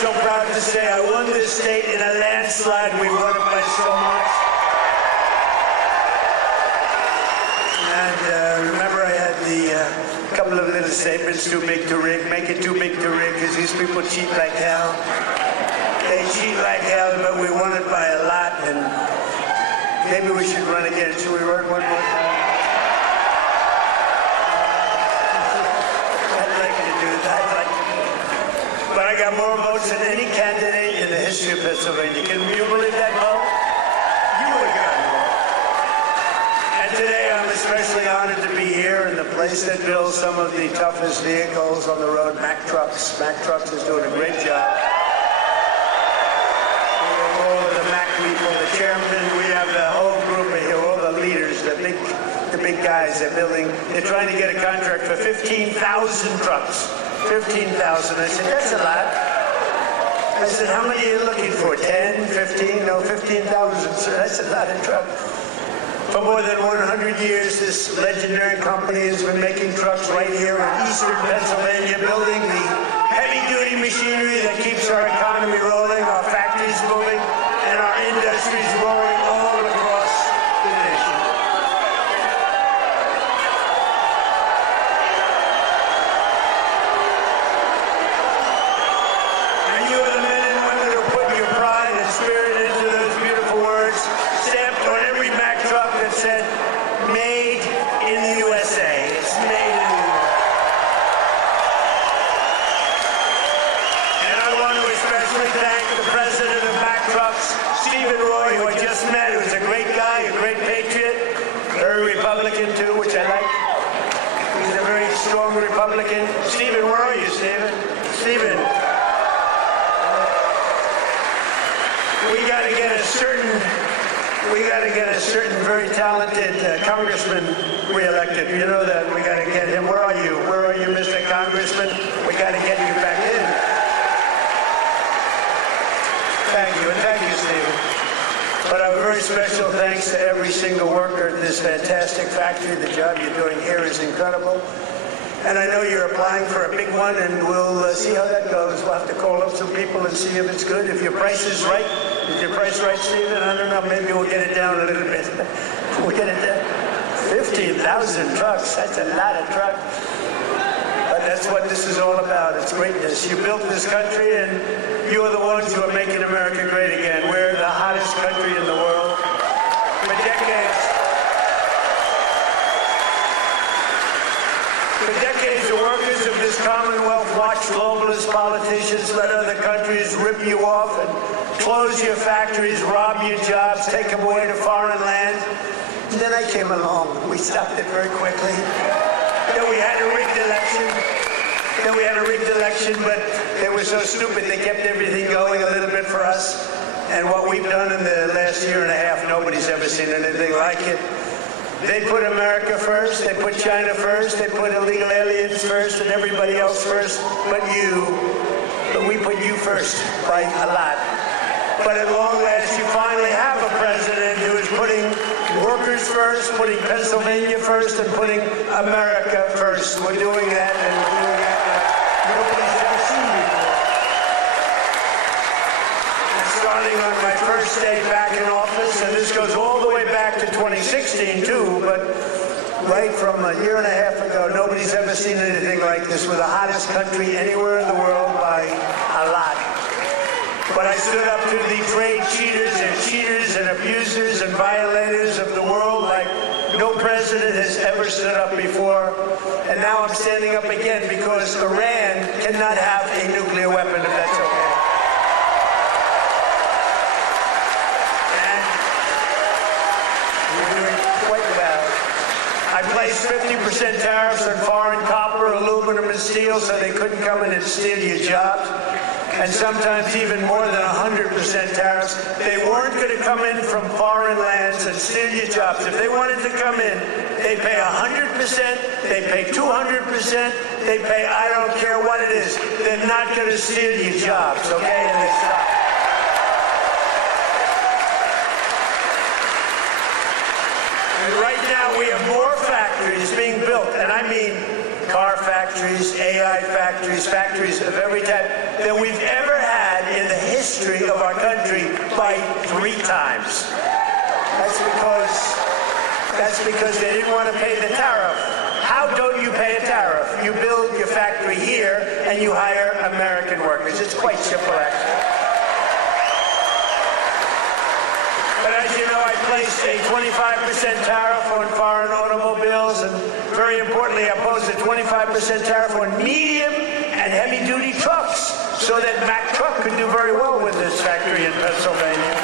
so proud to say I won this state in a landslide. We won it by so much. And remember, I had the couple of little statements, too big to rig, make it too big to rig, because these people cheat like hell. They cheat like hell, but we won it by a lot, and maybe we should run again. Should we run one more time? I'd like to do that. But I got more votes than any candidate in the history of Pennsylvania. Can you believe that, Mo? You would have gotten more. And today I'm especially honored to be here in the place that builds some of the toughest vehicles on the road, Mack Trucks. Mack Trucks is doing a great job. We have all of the Mack people, the chairman, we have the whole group of here, all the leaders, the big guys. They're trying to get a contract for 15,000 trucks. 15,000. I said, that's a lot. I said, how many are you looking for? 10, 15? No, 15,000. So that's a lot of trucks. For more than 100 years, this legendary company has been making trucks right here in eastern Pennsylvania, building the heavy-duty machinery that keeps our economy rolling, our factories moving, and our industries roaring all across the nation. And you are the men and women who put your pride and spirit into those beautiful words, stamped on every Mack truck that said, made in the USA. It's made in the USA. And I want to especially thank the president of Mack Trucks, Stephen Roy, who I just met, who's a great guy, a great patriot, very Republican too, which I like. He's a very strong Republican. Stephen, where are you, Stephen? Stephen. We got to get a certain very talented congressman reelected. You know that. We got to get him. Where are you? Where are you, Mr. Congressman? We got to get you back in. Thank you, and thank you, Stephen. But a very special thanks to every single worker at this fantastic factory. The job you're doing here is incredible. And I know you're applying for a big one, and we'll see how that goes. We'll have to call up some people and see if it's good. If your price is right. Is your price right, Stephen? I don't know. Maybe we'll get it down a little bit. We'll get it down. 15,000 trucks. That's a lot of trucks. But that's what this is all about. It's greatness. You built this country, and you are the ones who are making America great again. We're the hottest country in the world. For decades. For decades, the workers of this Commonwealth watched globalist politicians let other countries rip you off and close your factories, rob your jobs, take them away to foreign lands. And then I came along. We stopped it very quickly. Then we had a rigged election. But they were so stupid they kept everything going a little bit for us. And what we've done in the last year and a half, nobody's ever seen anything like it. They put America first, they put China first, they put illegal aliens first, and everybody else first, but we put you first by a lot. But at long last, you finally have a president who is putting workers first, putting Pennsylvania first, and putting America first. We're doing that, and we're doing that like nobody's ever seen before. And starting on my first day back in office, and this goes all the way back to 2016 too, but right from a year and a half ago, nobody's ever seen anything like this. We're the hottest country anywhere in the world by a lot. But I stood up to the trade cheaters and abusers and violators of the world like no president has ever stood up before. And now I'm standing up again because Iran cannot have a nuclear weapon, if that's okay. And we're doing quite well. I placed 50% tariffs on foreign copper, aluminum, and steel so they couldn't come in and steal your jobs. And sometimes even more than 100% tariffs. They weren't going to come in from foreign lands and steal your jobs. If they wanted to come in, they pay 100%, they pay 200%, they pay I don't care what it is. They're not going to steal your jobs, okay? And they stop. And right now we have more factories being built, and I mean car factories, AI factories, factories of every type that we've ever had history of our country by 3 times. That's because they didn't want to pay the tariff. How don't you pay a tariff? You build your factory here and you hire American workers. It's quite simple, actually. But as you know, I placed a 25% tariff on foreign automobiles, and very importantly, I posed a 25% tariff on medium and heavy-duty trucks so that Mack Truck could do very well with this factory in Pennsylvania.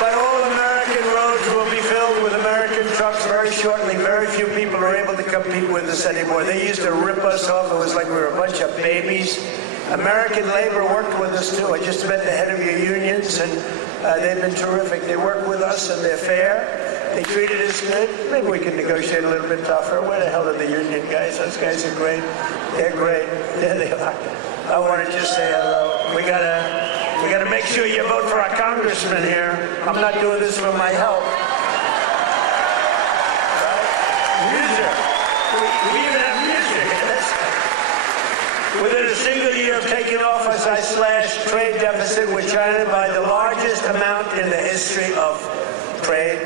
But all American roads will be filled with American trucks very shortly. Very few people are able to compete with us anymore. They used to rip us off. It was like we were a bunch of babies. American labor worked with us, too. I just met the head of your unions, and they've been terrific. They work with us, and they're fair. They treated us good. Maybe we can negotiate a little bit tougher. Where the hell are the union guys? Those guys are great. They're great. There they are. I want to just say hello. We gotta make sure you vote for our congressman here. I'm not doing this for my help. Right? Music. We even have music. Within a single year of taking office, I slashed trade deficit with China by the largest amount in the history of trade.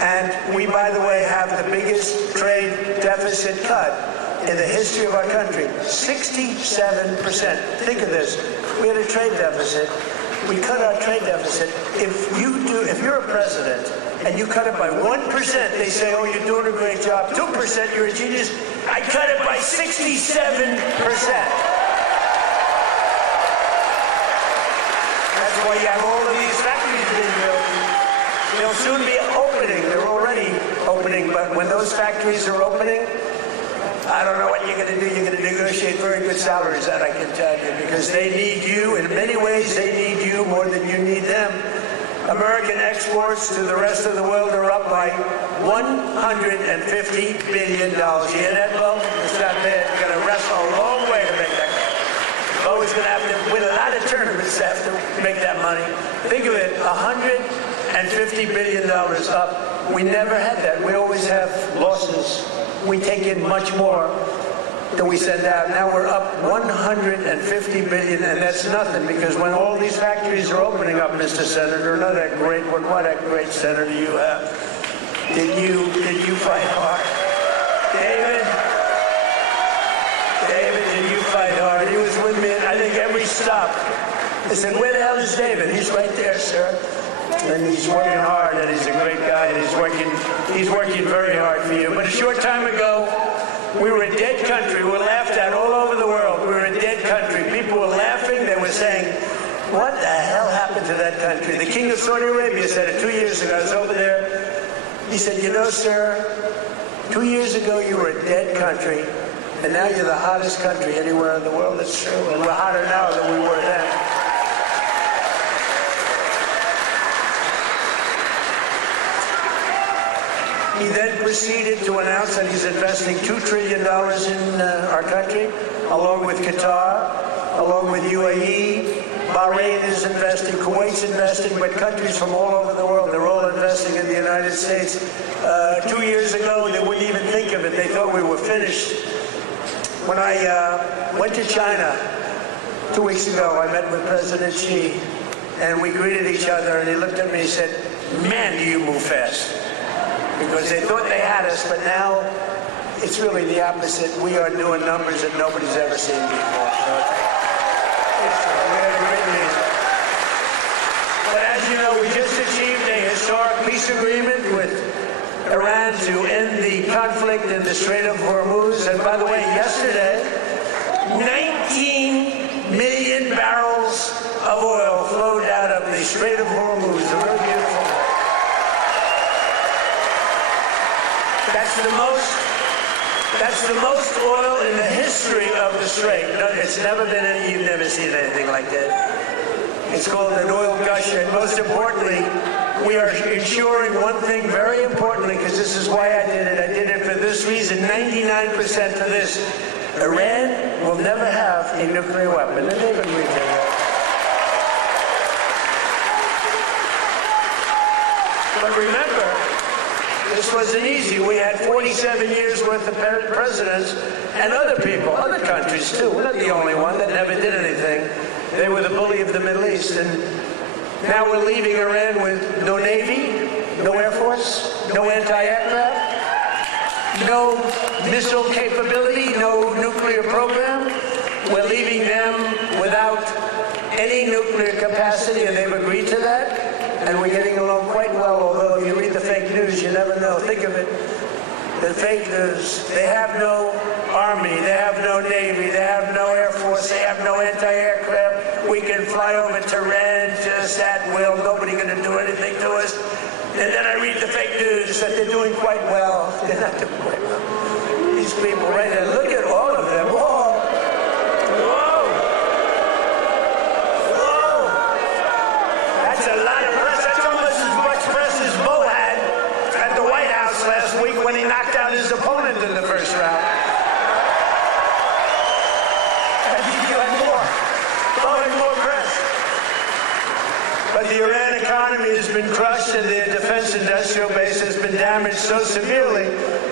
And we, by the way, have the biggest trade deficit cut in the history of our country, 67%. Think of this. We had a trade deficit. We cut our trade deficit. If you're a president and you cut it by 1%, they say, oh, you're doing a great job. 2%, you're a genius. I cut it by 67%. That's why you have all of these factories being built. They'll soon be opening. They're already opening, but when those factories are opening, I don't know what you're going to do. You're going to negotiate very good salaries, that I can tell you, because they need you. In many ways, they need you more than you need them. American exports to the rest of the world are up by $150 billion. You hear that, Bo? It's not bad. You're going to wrestle a long way to make that. Bo is going to have to win a lot of tournaments to make that money. Think of it, $150 billion up. We never had that. We always have losses. We take in much more than we send out. Now we're up $150 billion, and that's nothing, because when all these factories are opening up, Mr. Senator, what a great senator you have. Did you fight hard? David, did you fight hard? He was with me, I think, every stop. I said, where the hell is David? He's right there, sir. And he's working hard, and he's a great guy, and he's working very hard for you. But a short time ago, we were a dead country. We were laughed at all over the world. We were a dead country. People were laughing. They were saying, what the hell happened to that country? The king of Saudi Arabia said it 2 years ago. I was over there. He said, you know, sir, 2 years ago you were a dead country, and now you're the hottest country anywhere in the world. It's true. And we're hotter now than we were then. He then proceeded to announce that he's investing $2 trillion in our country, along with Qatar, along with UAE. Bahrain is investing, Kuwait's investing, but countries from all over the world, they're all investing in the United States. 2 years ago, they wouldn't even think of it. They thought we were finished. When I went to China 2 weeks ago, I met with President Xi, and we greeted each other, and he looked at me and he said, man, do you move fast. Because they thought they had us, but now it's really the opposite. We are doing numbers that nobody's ever seen before. So we had a great meeting. But as you know, we just achieved a historic peace agreement with Iran to end the conflict in the Strait of Hormuz. And by the way, yesterday, 19 million barrels of oil flowed out of the Strait of Hormuz. A very beautiful. That's the most oil in the history of the Strait. It's never been any, you've never seen anything like that. It's called an oil gusher. And most importantly, we are ensuring one thing very importantly, because this is why I did it. I did it for this reason, 99% for this. Iran will never have a nuclear weapon. And they've agreed to that. But remember, this wasn't easy. We had 47 years worth of presidents and other people, other countries too. We're not the only one that never did anything. They were the bully of the Middle East. And now we're leaving Iran with no Navy, no Air Force, no anti-aircraft, no missile capability, no nuclear program. We're leaving them without any nuclear capacity, and they've agreed to that. And we're getting along quite well, although if you read the fake news, you never know. Think of it. The fake news, they have no army, they have no navy, they have no air force, they have no anti-aircraft. We can fly over Tehran just at will. Nobody going to do anything to us. And then I read the fake news that they're doing quite well. They're not doing quite well. These people right there, look at all of them. Whoa! Whoa! Whoa! That's a lot of press. That's almost as much press as Bo had at the White House last week when he knocked out his opponent in the first round. And he got more. Bo had more press. But the Iran economy has been crushed and their defense industrial base has been damaged so severely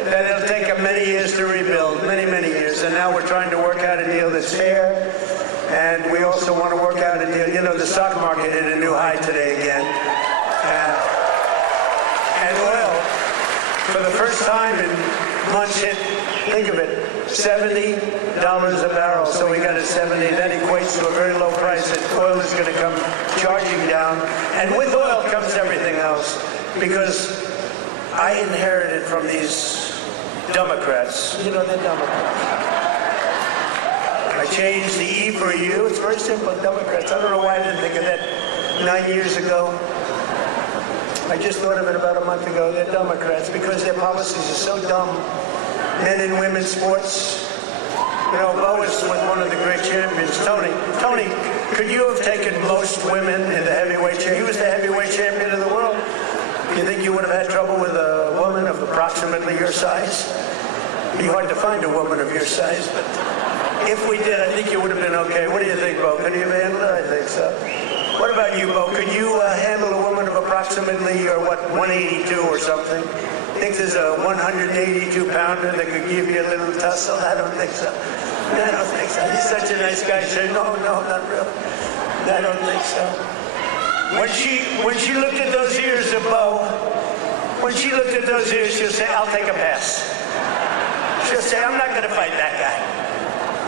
that it'll take them many years to rebuild, many, many years. And now we're trying to work out a deal that's fair. And we also want to work out a deal. You know, the stock market hit a new high today again. And oil, for the first time in months, hit, think of it, $70 a barrel. So we got at 70. That equates to a very low price that oil is going to come charging down. And with oil comes everything else. Because I inherited from these Democrats. You know, they're Democrats. I changed the E for a U. It's very simple, Democrats. I don't know why I didn't think of that 9 years ago. I just thought of it about a month ago. They're Democrats because their policies are so dumb. Men and women's sports. You know, Bo was with one of the great champions, Tony. Tony, could you have taken most women in the heavyweight championship? He was the heavyweight champion of the world. You think you would have had trouble with a woman of approximately your size? It'd be hard to find a woman of your size, but if we did, I think you would have been okay. What do you think, Bo? Could you have handled it? I think so. What about you, Bo? Could you handle a woman of approximately, or what, 182 or something? Think there's a 182-pounder that could give you a little tussle? I don't think so. I don't think so. He's such a nice guy. Say, no, not really. I don't think so. When she looked at those ears of Bo, when she looked at those ears, she'll say, I'll take a pass. She'll say, I'm not going to fight that guy.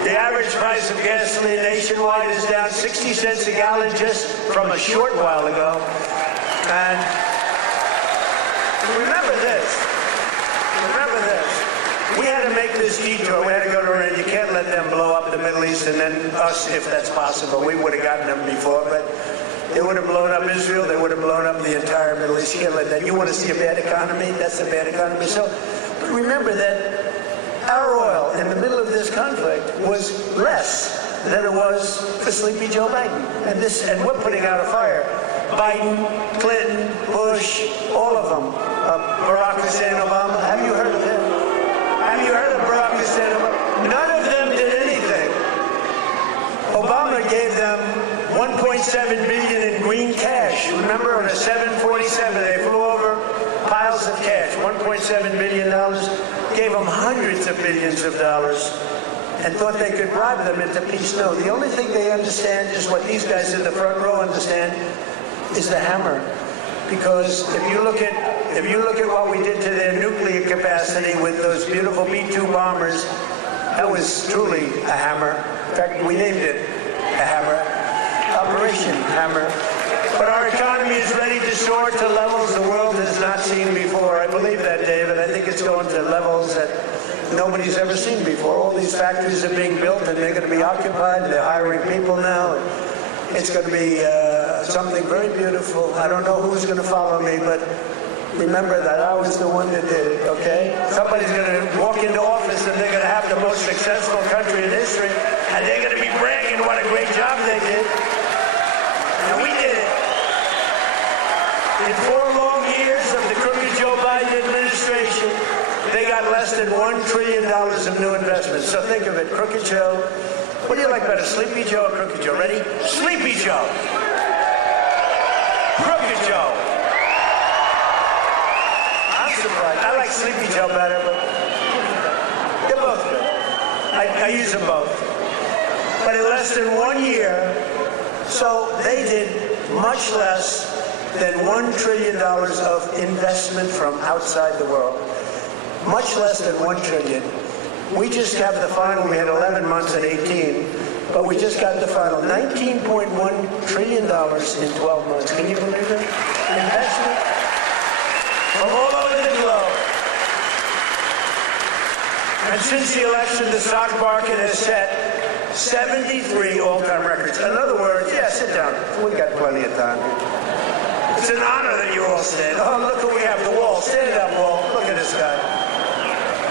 The average price of gasoline nationwide is down 60 cents a gallon just from a short while ago. And remember this. We had to make this detour. We had to go to Iran. You can't let them blow up the Middle East and then us, if that's possible. We would have gotten them before, but they would have blown up Israel. They would have blown up the entire Middle East. You can't let that. You want to see a bad economy? That's a bad economy. So, but remember that our oil in the middle of this conflict was less than it was for Sleepy Joe Biden. And we're putting out a fire. Biden, Clinton, Bush, all of them. Barack Hussein Obama. Have you heard of him? Have you heard of Barack Hussein Obama? None of them did anything. Obama gave them $1.7 billion in green cash. Remember, on a 747, they flew over piles of cash. $1.7 billion. Gave them hundreds of billions of dollars and thought they could bribe them into peace. No, the only thing they understand is what these guys in the front row understand is the hammer. Because if you look at what we did to their nuclear capacity with those beautiful B-2 bombers, that was truly a hammer. In fact, we named it a hammer, Operation Hammer. But our economy is ready to soar to levels the world has not seen before. I believe that, David. I think it's going to levels that nobody's ever seen before. All these factories are being built and they're going to be occupied. They're hiring people now. It's going to be something very beautiful. I don't know who's going to follow me, but remember that I was the one that did it, okay? Somebody's going to walk into office and they're going to have the most successful country in history, and they're going to be bragging what a great job they did. And we did it. In 4 long years of the crooked Joe Biden administration, they got less than $1 trillion of new investments. So think of it, Crooked Joe. What do you like better, Sleepy Joe or Crooked Joe? Ready? Sleepy Joe. Crooked Joe. I'm surprised. I like Sleepy Joe better, but they're both good. I use them both. But in less than 1 year, So they did much less than $1 trillion of investment from outside the world. Much less than $1 trillion. We just got the final. We had 11 months and 18, but we just got the final. $19.1 trillion in 12 months. Can you believe it? Investment from all over the globe. And since the election, the stock market has set 73 all-time records. In other words, yeah, sit down. We got plenty of time. It's an honor that you all stand. Oh, look who we have, the Wall. Stand up, Wall. Look at this guy.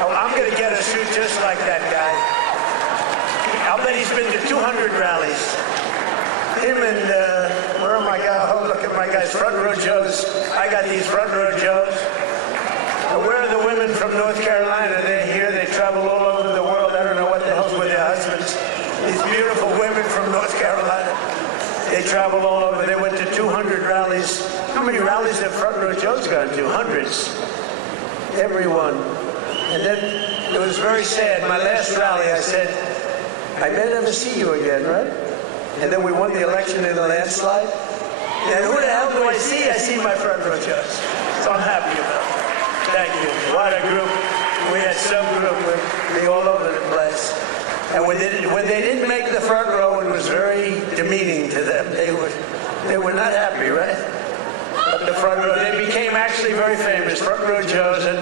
I'm going to get a suit just like that guy. I'll bet he's been to 200 rallies. Him and, where are my guys? Oh, look at my guys, front row Joes. I got these front row Joes. And where are the women from North Carolina? They're here. They travel all over the world. I don't know what the hell's with their husbands. These beautiful women from North Carolina. They travel all over. They went to 200 rallies. How many rallies have front row Joes gone to? Hundreds. Everyone. And then it was very sad. My last rally, I said, I may never see you again, right? And then we won the election in a landslide. And who the hell do I see? I see my front row Joes. So I'm happy about it. Thank you. What a group. We had some group with me all over the place. And when they didn't make the front row, it was very demeaning to them. They were not happy, right? But the front row, they became actually very famous, front row Joes. And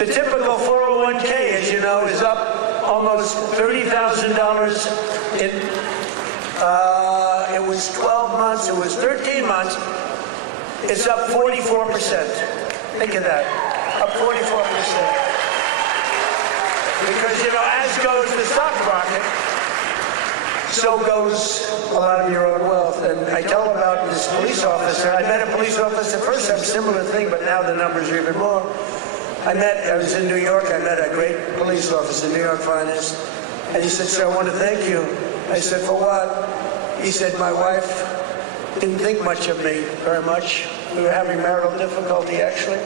the typical 401k, as you know, is up almost $30,000 in, it was 12 months, it was 13 months. It's up 44%. Think of that, up 44%. Because, you know, as goes the stock market, so goes a lot of your own wealth. And I tell about this police officer. I met a police officer first time, similar thing, but now the numbers are even more. I was in New York. I met a great police officer, New York finest. And he said, sir, I want to thank you. I said, for what? He said, my wife didn't think much of me very much. We were having marital difficulty, actually.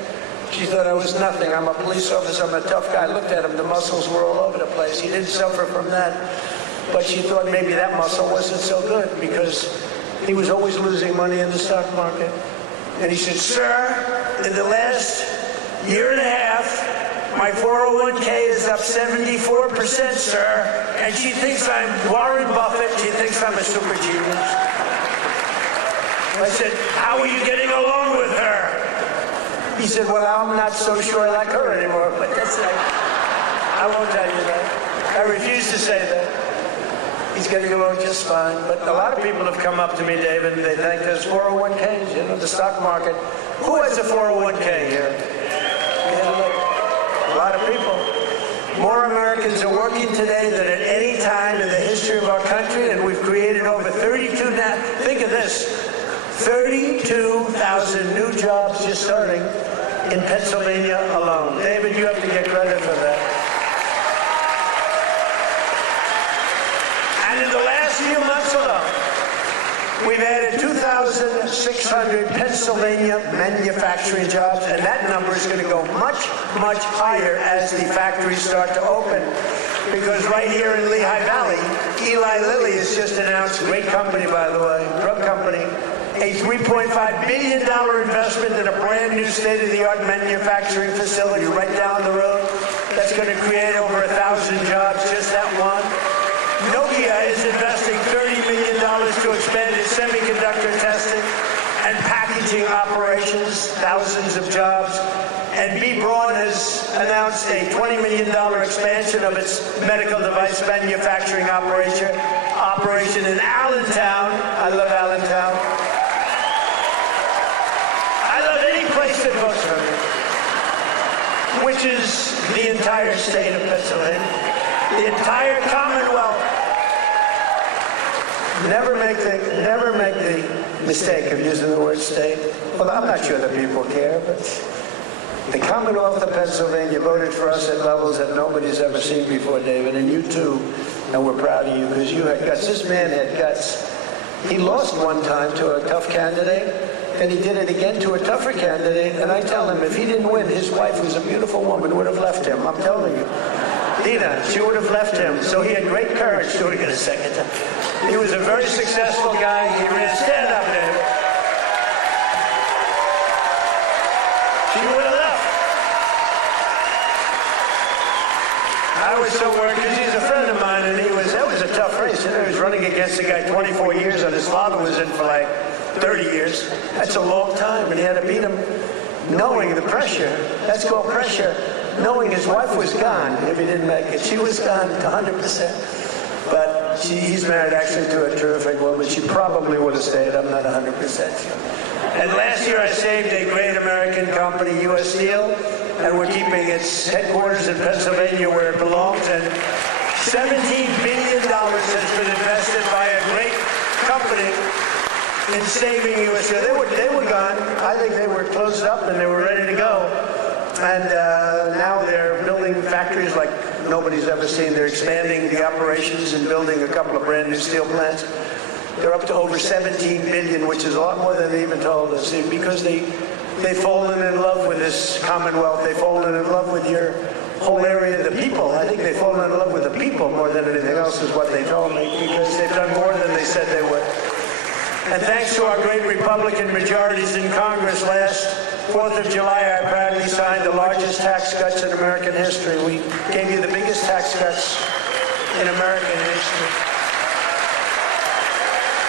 She thought I was nothing. I'm a police officer. I'm a tough guy. I looked at him. The muscles were all over the place. He didn't suffer from that. But she thought maybe that muscle wasn't so good because he was always losing money in the stock market. And he said, sir, in the last year and a half, my 401k is up 74%, sir. And she thinks I'm Warren Buffett. She thinks I'm a super genius. I said, how are you getting along with her? He said, well, I'm not so sure I like her anymore, but that's like, I won't tell you that. I refuse to say that. He's getting along just fine. But a lot of people have come up to me, David, and they thank us 401ks, you know, the stock market. Who has a 401k here? Yeah, a lot of people. More Americans are working today than at any time in the history of our country, and we've created over 32 now. Think of this. 32,000 new jobs just starting in Pennsylvania alone. David, you have to get credit for that. And in the last few months alone, we've added 2,600 Pennsylvania manufacturing jobs, and that number is going to go much, much higher as the factories start to open. Because right here in Lehigh Valley, Eli Lilly has just announced, great company, by the way, drug company, a $3.5 billion investment in a brand new state-of-the-art manufacturing facility right down the road. That's going to create over 1,000 jobs, just that one. Nokia is investing $30 million to expand its semiconductor testing and packaging operations, thousands of jobs. And B. Braun has announced a $20 million expansion of its medical device manufacturing operation in Allentown. I love Allentown. Which is the entire state of Pennsylvania, the entire Commonwealth. Never make the mistake of using the word state. Well, I'm not sure that people care, but the Commonwealth of Pennsylvania voted for us at levels that nobody's ever seen before, David, and you too. And we're proud of you because you had guts. This man had guts. He lost one time to a tough candidate. And he did it again to a tougher candidate. And I tell him, if he didn't win, his wife, who's a beautiful woman, would have left him. I'm telling you. Dina, she would have left him. So he had great courage doing it a second time. He was a very successful guy. He ran running against a guy 24 years and his father was in for like 30 years. That's a long time, and he had to beat him knowing the pressure. That's called pressure. Knowing his wife was gone if he didn't make it. She was gone 100%. But he's married actually to a terrific woman. She probably would have stayed. I'm not 100% sure. And last year I saved a great American company, U.S. Steel, and we're keeping its headquarters in Pennsylvania where it belongs. And $17 billion has been invested by a great company in saving U.S. Steel. They were gone. I think they were closed up and they were ready to go. And now they're building factories like nobody's ever seen. They're expanding the operations and building a couple of brand new steel plants. They're up to over $17 billion, which is a lot more than they even told us, because they've fallen in love with this Commonwealth. They've fallen in love with your whole area, the people. I think they've fallen in love with the people more than anything else is what they told me, because they've done more than they said they would. And thanks to our great Republican majorities in Congress, last 4th of July, I proudly signed the largest tax cuts in American history. We gave you the biggest tax cuts in American history.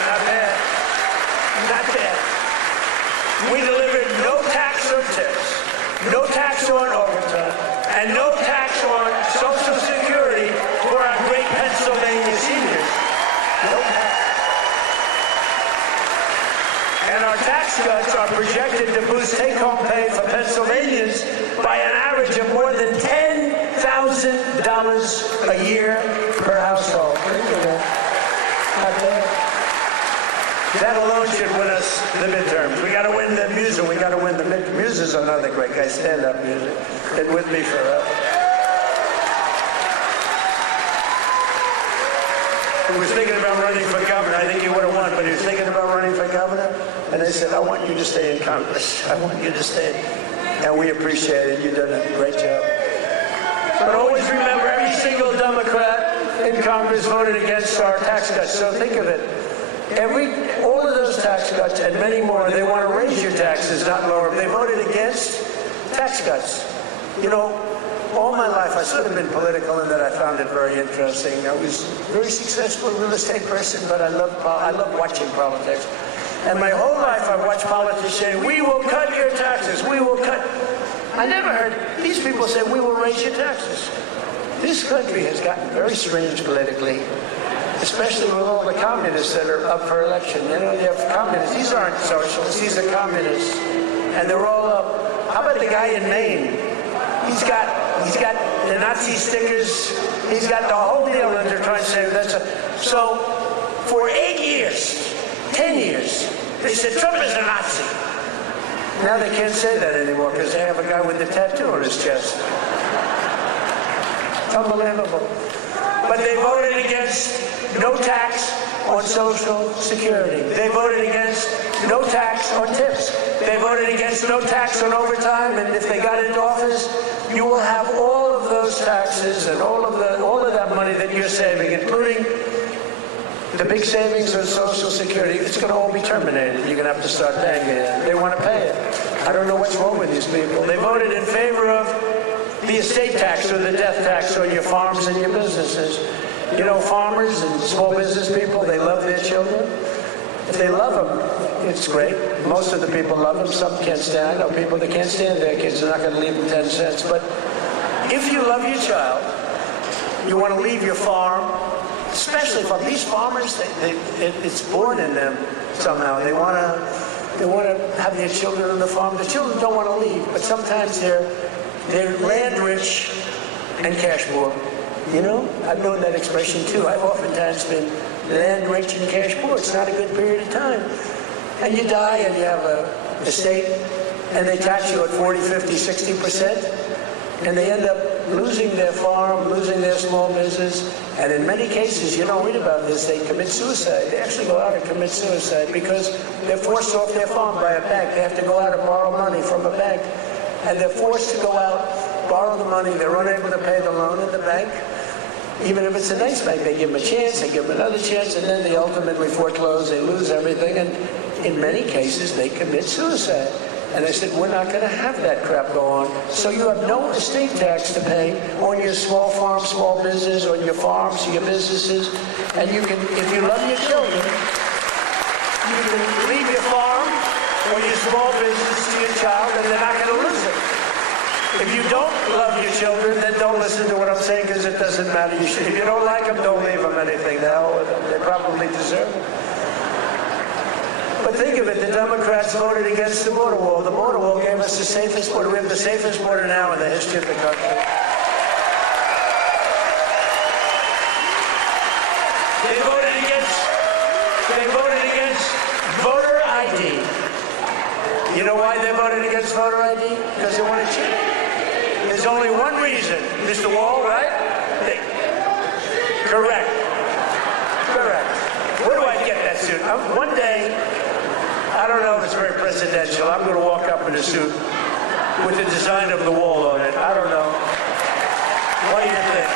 Not bad. Not bad. We delivered no tax on tips, no tax on overtime, and no tax on Social Security for our great Pennsylvania seniors. No tax. And our tax cuts are projected to boost take-home pay for Pennsylvanians by an average of more than $10,000 a year per household. That alone should win us the midterms. We got to win the music. We got to win the midterms. Music's another great guy. Stand-up music. Been with me forever. He was thinking about running for governor. I think he would have won, but he was thinking about running for governor. And they said, I want you to stay in Congress. I want you to stay. And we appreciate it. You've done a great job. But always remember, every single Democrat in Congress voted against our tax cuts. So think of it. All of those tax cuts and many more, they want to raise your taxes, not lower them. They voted against tax cuts. You know, all my life, I sort of been political in that I found it very interesting. I was a very successful real estate person, but I love watching politics. And my whole life I watched politicians say, we will cut your taxes, we will cut. I never heard these people say, we will raise your taxes. This country has gotten very strange politically, especially with all the communists that are up for election. You know, you have communists. These aren't socialists, these are communists. And they're all up. How about the guy in Maine? He's got the Nazi stickers. He's got the whole deal, and they're trying to say so for 8 years, 10 years, they said Trump is a Nazi. Now they can't say that anymore because they have a guy with a tattoo on his chest. Unbelievable. But they voted against no tax on Social Security. They voted against no tax on tips. They voted against no tax on overtime, and if they got into office, you will have all of those taxes and all of that money that you're saving, including the big savings on Social Security. It's going to all be terminated. You're going to have to start paying it. They want to pay it. I don't know what's wrong with these people. They voted in favor of the estate tax or the death tax on your farms and your businesses. You know, farmers and small business people, they love their children. If they love them, it's great. Most of the people love them. Some can't stand. I know people that can't stand their kids. They're not going to leave them 10 cents. But if you love your child, you want to leave your farm, especially from these farmers, it's born in them somehow. They want to have their children on the farm. The children don't want to leave, but sometimes they're land rich and cash poor. You know, I've known that expression too. I've oftentimes been land rich and cash poor. It's not a good period of time. And you die and you have an estate and they tax you at 40, 50, 60%. And they end up losing their farm, losing their small business. And in many cases, you don't read about this, they commit suicide. They actually go out and commit suicide because they're forced off their farm by a bank. They have to go out and borrow money from a bank. And they're forced to go out, borrow the money. They're unable to pay the loan at the bank. Even if it's a nice bank, they give them a chance, they give them another chance, and then they ultimately foreclose, they lose everything, and in many cases, they commit suicide. And I said, we're not going to have that crap go on. So you have no estate tax to pay on your small farm, small business, on your farms, your businesses. And you can, if you love your children, you can leave your farm or your small business to your child, and they're not going to lose it. If you don't love your children, then don't listen to what I'm saying, because it doesn't matter. If you don't like them, don't leave them anything. The hell with them. They probably deserve it. But think of it, the Democrats voted against the border wall. The border wall gave us the safest border. We have the safest border now in the history of the country. They voted against voter ID. You know why they voted against voter ID? Because they want to cheat. There's only one reason. Mr. Wall, right? Correct. Where do I get that suit? One day, I don't know if it's very presidential. I'm going to walk up in a suit with the design of the wall on it. I don't know. What do you think?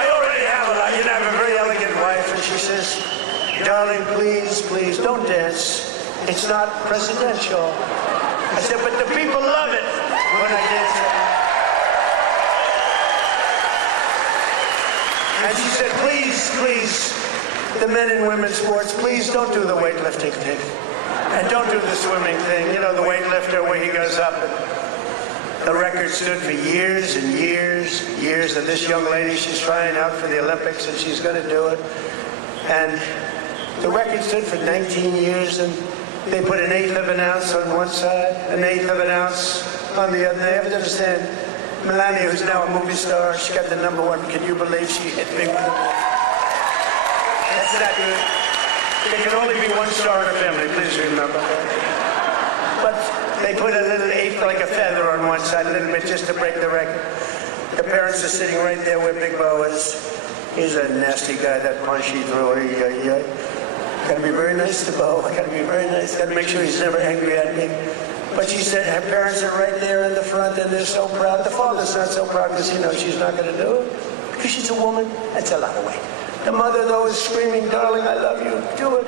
I already have a, you know, I have a very elegant wife, and she says, darling, please, don't dance. It's not presidential. I said, but the people love it when I dance. And she said, please, the men and women's sports, please don't do the weightlifting thing. And don't do the swimming thing. You know, the weightlifter where he goes up. The record stood for years and years. And this young lady, she's trying out for the Olympics, and she's going to do it. And the record stood for 19 years, and they put an eighth of an ounce on one side, an eighth of an ounce on the other. They have to understand, Melania, who's now a movie star, she got the #1. Can you believe she hit big with the ball? That's that good. There can only be one star in a family, please remember. But they put a little eighth like a feather on one side, a little bit just to break the record. The parents are sitting right there where Big Bo is. He's a nasty guy, that punch he threw. Gotta be very nice to Bo. I gotta be very nice. Gotta make sure he's never angry at me. But she said her parents are right there in the front, and they're so proud. The father's not so proud because he knows she's not gonna do it. Because she's a woman. That's a lot of weight. The mother, though, is screaming, darling, I love you. Do it.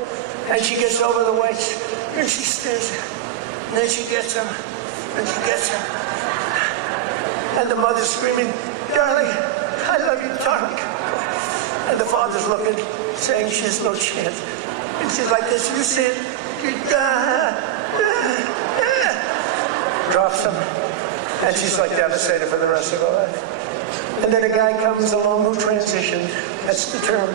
And she gets over the weights, and she stares. And then she gets him, and she gets him. And the mother's screaming, darling, I love you, darling. And the father's looking, saying she has no chance. And she's like this, you see it? Drops him. And she's like devastated for the rest of her life. And then a guy comes along who transitioned. That's the term.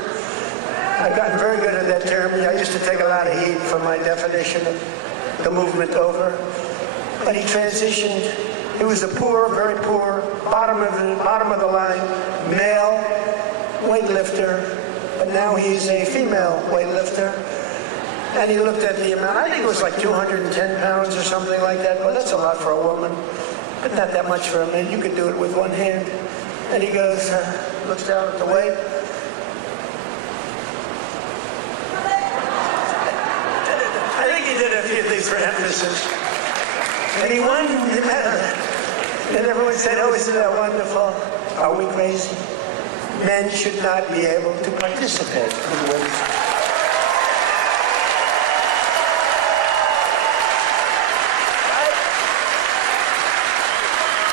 I've gotten very good at that term. I used to take a lot of heat for my definition of the movement over. But he transitioned. He was a poor, very poor, bottom of the line, male weightlifter. But now he's a female weightlifter. And he looked at the amount. I think it was like 210 pounds or something like that. Well, that's a lot for a woman, but not that much for a man. You could do it with one hand. And he goes, looks down at the weight. I think he did a few things for emphasis. And he won the medal. And everyone said, oh, isn't that wonderful? Are we crazy? Men should not be able to participate in women's.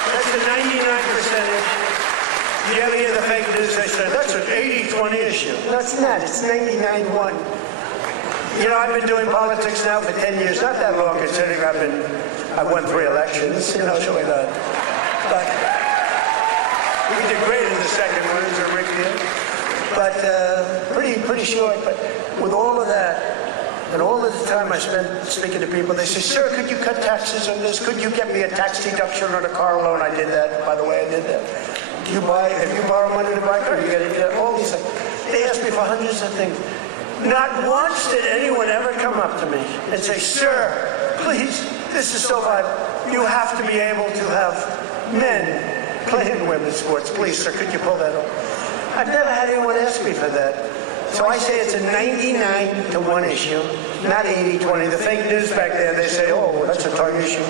That's the 99%. You ever hear the fake news? They say, that's an 80-20 issue. No, it's not. It's 99-1. You know, I've been doing politics now for 10 years. Not that long, considering I've won 3 elections. You know, so but we did great in the second one. It was a rigged deal. But pretty short. But with all of that, and all of the time I spent speaking to people, they say, sir, could you cut taxes on this? Could you get me a tax deduction on a car loan? I did that. By the way, I did that. If you borrow money to buy a car, you get it. All these things. They asked me for hundreds of things. Not once did anyone ever come up to me and say, sir, please, this is so vital. You have to be able to have men play in women's sports. Please, sir, could you pull that off? I've never had anyone ask me for that. So I say it's a 99-1 issue, not 80-20. The fake news back there, they say, oh, that's a tough issue.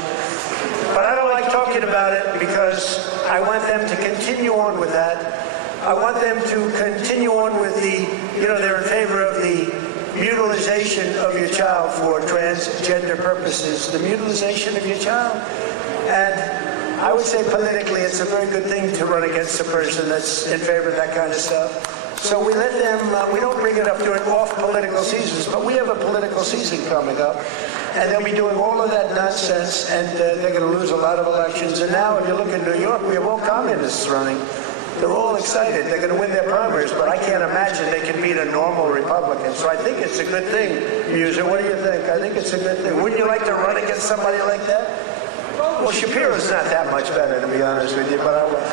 But I don't like talking about it because I want them to continue on with that. I want them to continue on with they're in favor of the mutilization of your child for transgender purposes, the mutilization of your child. And I would say politically it's a very good thing to run against a person that's in favor of that kind of stuff. So we let them, we don't bring it up during off political seasons, but we have a political season coming up, and they'll be doing all of that nonsense, and they're going to lose a lot of elections. And now if you look at New York, we have all communists running. They're all excited. They're going to win their primaries, but I can't imagine they can beat a normal Republican. So I think it's a good thing, Muser. What do you think? I think it's a good thing. Wouldn't you like to run against somebody like that? Well, Shapiro's not that much better, to be honest with you, but I will.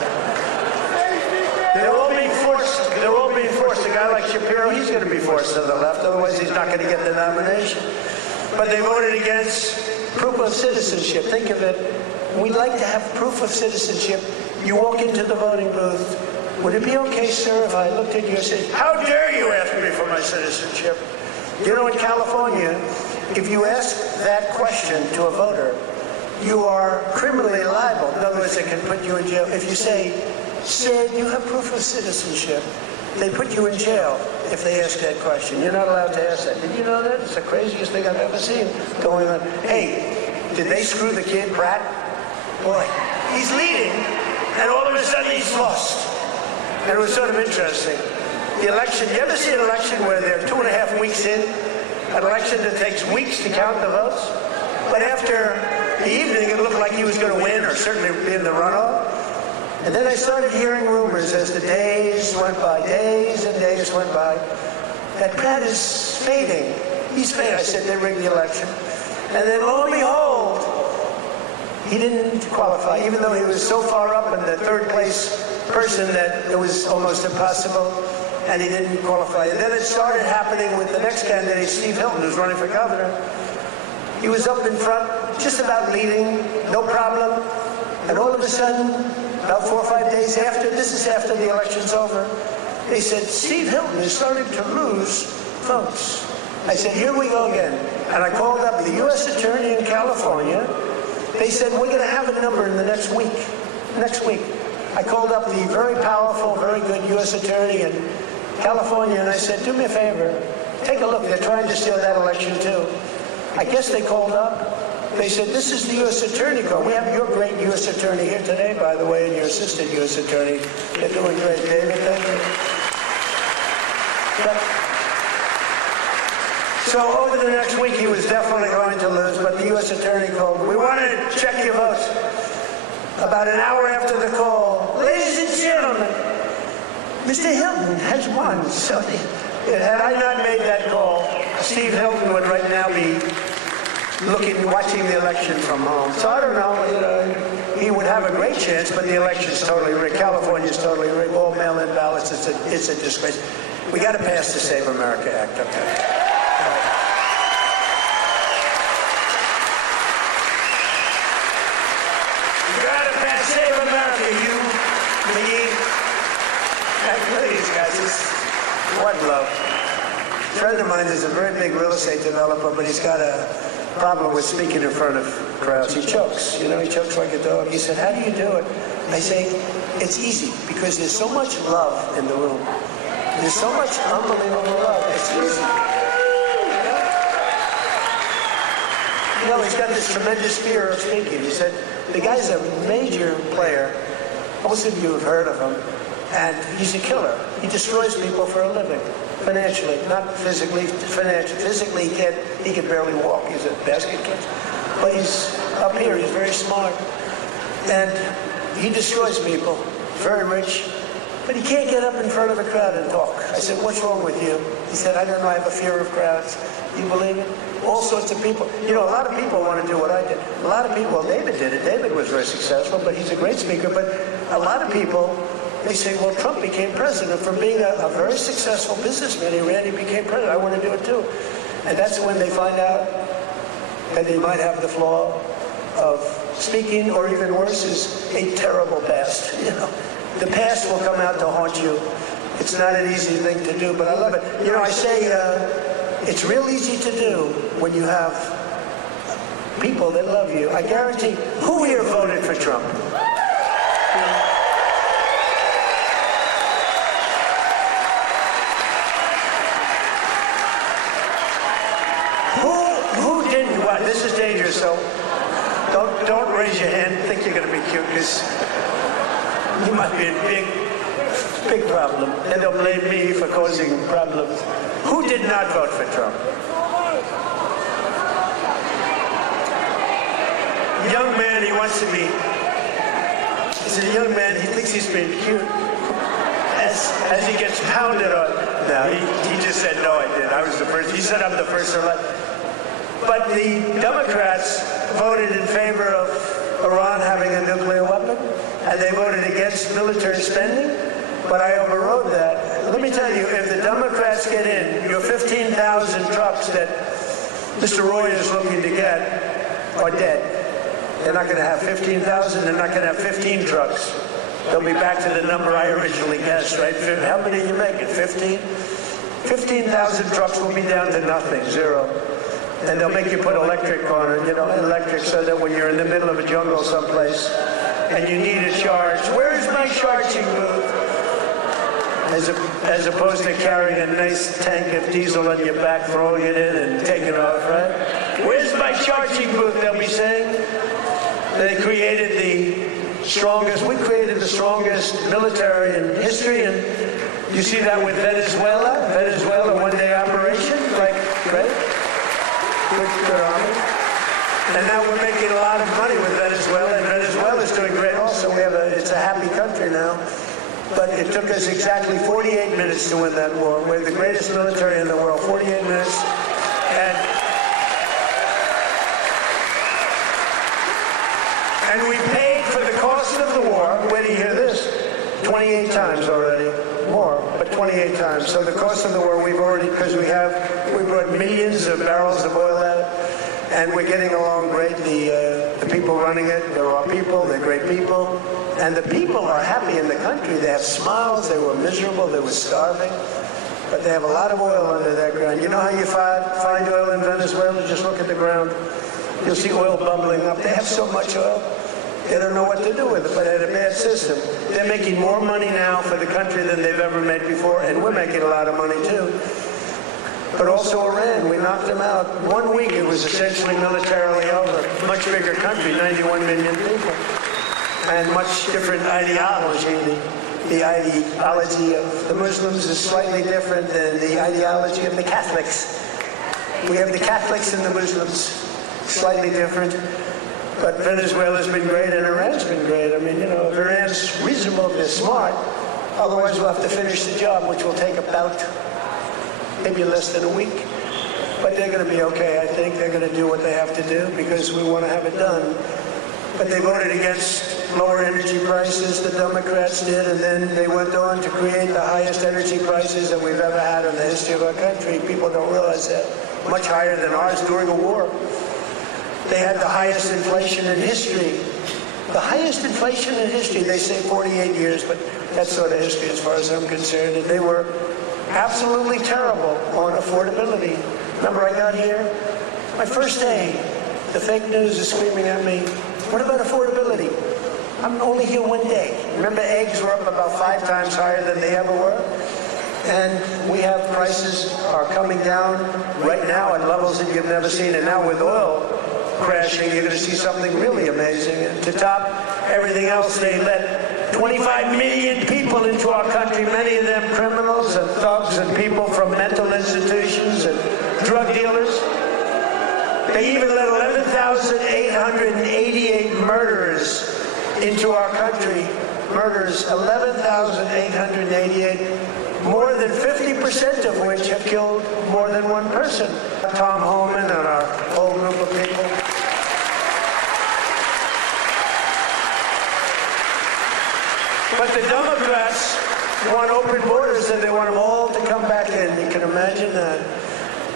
They're all being forced. They're all being forced. A guy like Shapiro, he's going to be forced to the left. Otherwise, he's not going to get the nomination. But they voted against proof of citizenship. Think of it. We'd like to have proof of citizenship. You walk into the voting booth. Would it be okay, sir, if I looked at you and said, how dare you ask me for my citizenship? You know, in California, if you ask that question to a voter, you are criminally liable. In other words, they can put you in jail. If you say, sir, do you have proof of citizenship? They put you in jail if they ask that question. You're not allowed to ask that. Did you know that? It's the craziest thing I've ever seen going on. Hey, did they screw the kid, Pratt? Boy, he's leading, and all of a sudden he's lost. And it was sort of interesting. The election, you ever see an election where they're 2.5 weeks in? An election that takes weeks to count the votes? But after the evening, it looked like he was going to win, or certainly be in the runoff. And then I started hearing rumors as the days went by, days and days went by, that Pratt is fading. He's fading. I said, they rigged the election. And then lo and behold, he didn't qualify, even though he was so far up in the third place person that it was almost impossible, and he didn't qualify. And then it started happening with the next candidate, Steve Hilton, who's running for governor. He was up in front, just about leading, no problem. And all of a sudden, about 4 or 5 days after, this is after the election's over, they said, Steve Hilton is starting to lose votes. I said, here we go again. And I called up the U.S. Attorney in California. They said, we're going to have a number in the next week. Next week. I called up the very powerful, very good U.S. Attorney in California, and I said, do me a favor. Take a look. They're trying to steal that election, too. I guess they called up. They said, this is the U.S. Attorney call. We have your great U.S. Attorney here today, by the way, and your assistant U.S. Attorney. They're doing great, David. Thank you. So over the next week, he was definitely going to lose, but the U.S. Attorney called. We want to check your votes. About an hour after the call, ladies and gentlemen, Mr. Hilton has won. So had I not made that call, Steve Hilton would right now be watching the election from home. So I don't know, he would have a great chance, but the election's totally rigged. California's totally rigged. All mail-in ballots, it's a disgrace. We got to pass the Save America Act, okay? You got to pass Save America, you, me, and these guys. It's what love. A friend of mine is a very big real estate developer, but he's got a problem with speaking in front of crowds. He chokes, he chokes like a dog. He said, how do you do it? I say, it's easy, because there's so much love in the room. There's so much unbelievable love. It's easy. He's got this tremendous fear of speaking. He said, the guy's a major player. Most of you have heard of him. And he's a killer. He destroys people for a living. Financially, not physically, financially. Physically, he can barely walk. He's a basket kid. But he's up here, he's very smart. And he destroys people. Very rich. But he can't get up in front of a crowd and talk. I said, what's wrong with you? He said, I don't know, I have a fear of crowds. You believe it? All sorts of people. A lot of people want to do what I did. A lot of people, well, David did it. David was very successful, but he's a great speaker. But a lot of people, they say, well, Trump became president. From being a very successful businessman, he became president. I want to do it too. And that's when they find out that they might have the flaw of speaking, or even worse, is a terrible past. The past will come out to haunt you. It's not an easy thing to do, but I love it. I say it's real easy to do when you have people that love you. I guarantee, who here voted for Trump? Who didn't? What? This is dangerous. So Don't raise your hand. Think you're going to be cute, because you might be a big problem. And they'll blame me for causing problems. Who did not vote for Trump? Young man, he wants to be. He's a young man. He thinks he's being cute. As he gets pounded on. No, he just said, no, I did. I was the first. He said I'm the first elect. But the Democrats voted in favor of Iran having a nuclear weapon, and they voted against military spending, but I overrode that. Let me tell you, if the Democrats get in, your 15,000 trucks that Mr. Roy is looking to get are dead. They're not going to have 15,000, they're not going to have 15 trucks. They'll be back to the number I originally guessed, right? How many are you making, 15? 15,000 trucks will be down to nothing, zero. And they'll make you put electric on it, electric, so that when you're in the middle of a jungle someplace and you need a charge, where is my charging booth? As opposed to carrying a nice tank of diesel on your back, throwing it in and taking off, right? Where's my charging booth, they'll be saying. They created we created the strongest military in history, and you see that with Venezuela, one-day operation, like, right? Good army. And now we're making a lot of money with Venezuela, and Venezuela's doing great also. It's a happy country now. But it took us exactly 48 minutes to win that war. We're the greatest military in the world, 48 minutes. And we paid for the cost of the war, wait till you hear this, 28 times already. More, but 28 times. So the cost of the war, we've already, because we brought millions of barrels of oil out, and we're getting along great. The people running it, they're our people, they're great people, and the people are happy in the country. They have smiles, they were miserable, they were starving, but they have a lot of oil under their ground. You know how you find oil in Venezuela? Just look at the ground. You'll see oil bubbling up. They have so much oil. They don't know what to do with it, but they had a bad system. They're making more money now for the country than they've ever made before, and we're making a lot of money too. But also Iran, we knocked them out. 1 week it was essentially militarily over. Much bigger country, 91 million people. And much different ideology. The ideology of the Muslims is slightly different than the ideology of the Catholics. We have the Catholics and the Muslims, slightly different. But Venezuela's been great, and Iran's been great. I mean, if Iran's reasonable, if they're smart, otherwise we'll have to finish the job, which will take about maybe less than a week. But they're going to be okay, I think. They're going to do what they have to do because we want to have it done. But they voted against lower energy prices, the Democrats did, and then they went on to create the highest energy prices that we've ever had in the history of our country. People don't realize that. Much higher than ours during a war. They had the highest inflation in history. The highest inflation in history, they say 48 years, but that's sort of history as far as I'm concerned. And they were absolutely terrible on affordability. Remember, I got here, my first day, the fake news is screaming at me, what about affordability? I'm only here 1 day. Remember, eggs were up about 5 times higher than they ever were? And we have prices are coming down right now at levels that you've never seen. And now with oil crashing, you're going to see something really amazing. And to top everything else, they let 25 million people into our country, many of them criminals and thugs and people from mental institutions and drug dealers. They even let 11,888 murderers into our country. Murders, 11,888, more than 50% of which have killed more than one person. Tom Homan and our whole group of people. But the Democrats want open borders and they want them all to come back in. You can imagine that.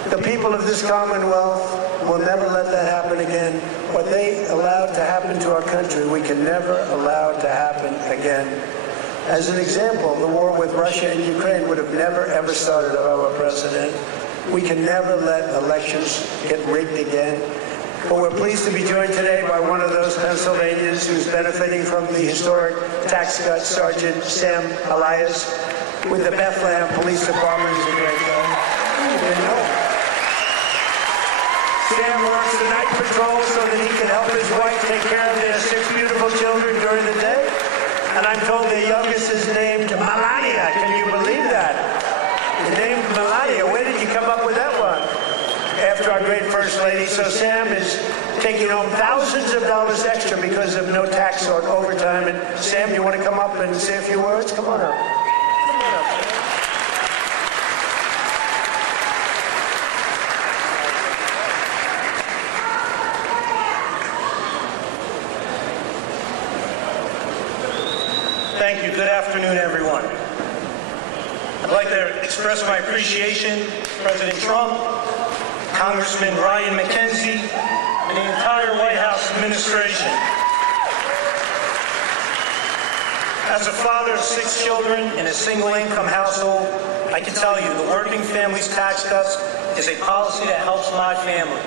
The people of this Commonwealth will never let that happen again. What they allowed to happen to our country, we can never allow to happen again. As an example, the war with Russia and Ukraine would have never, ever started if I were president. We can never let elections get rigged again. But we're pleased to be joined today by one of those Pennsylvanians who's benefiting from the historic tax cut, Sergeant Sam Elias, with the Bethlehem Police Department. He's a great guy. You didn't know. Sam works the night patrol so that he can help his wife take care of their 6 beautiful children during the day. And I'm told their youngest is named Melania. Can you believe that? The name Melania. Where did you come up with that one? After our great First Lady. So Sam is taking home thousands of dollars extra because of no tax on overtime. And Sam, you want to come up and say a few words? Come on up. Come on up. Thank you. Good afternoon, everyone. I'd like to express my appreciation to President Trump, Congressman Ryan McKenzie, and the entire White House administration. As a father of 6 children in a single-income household, I can tell you the Working Families Tax Cuts is a policy that helps my family.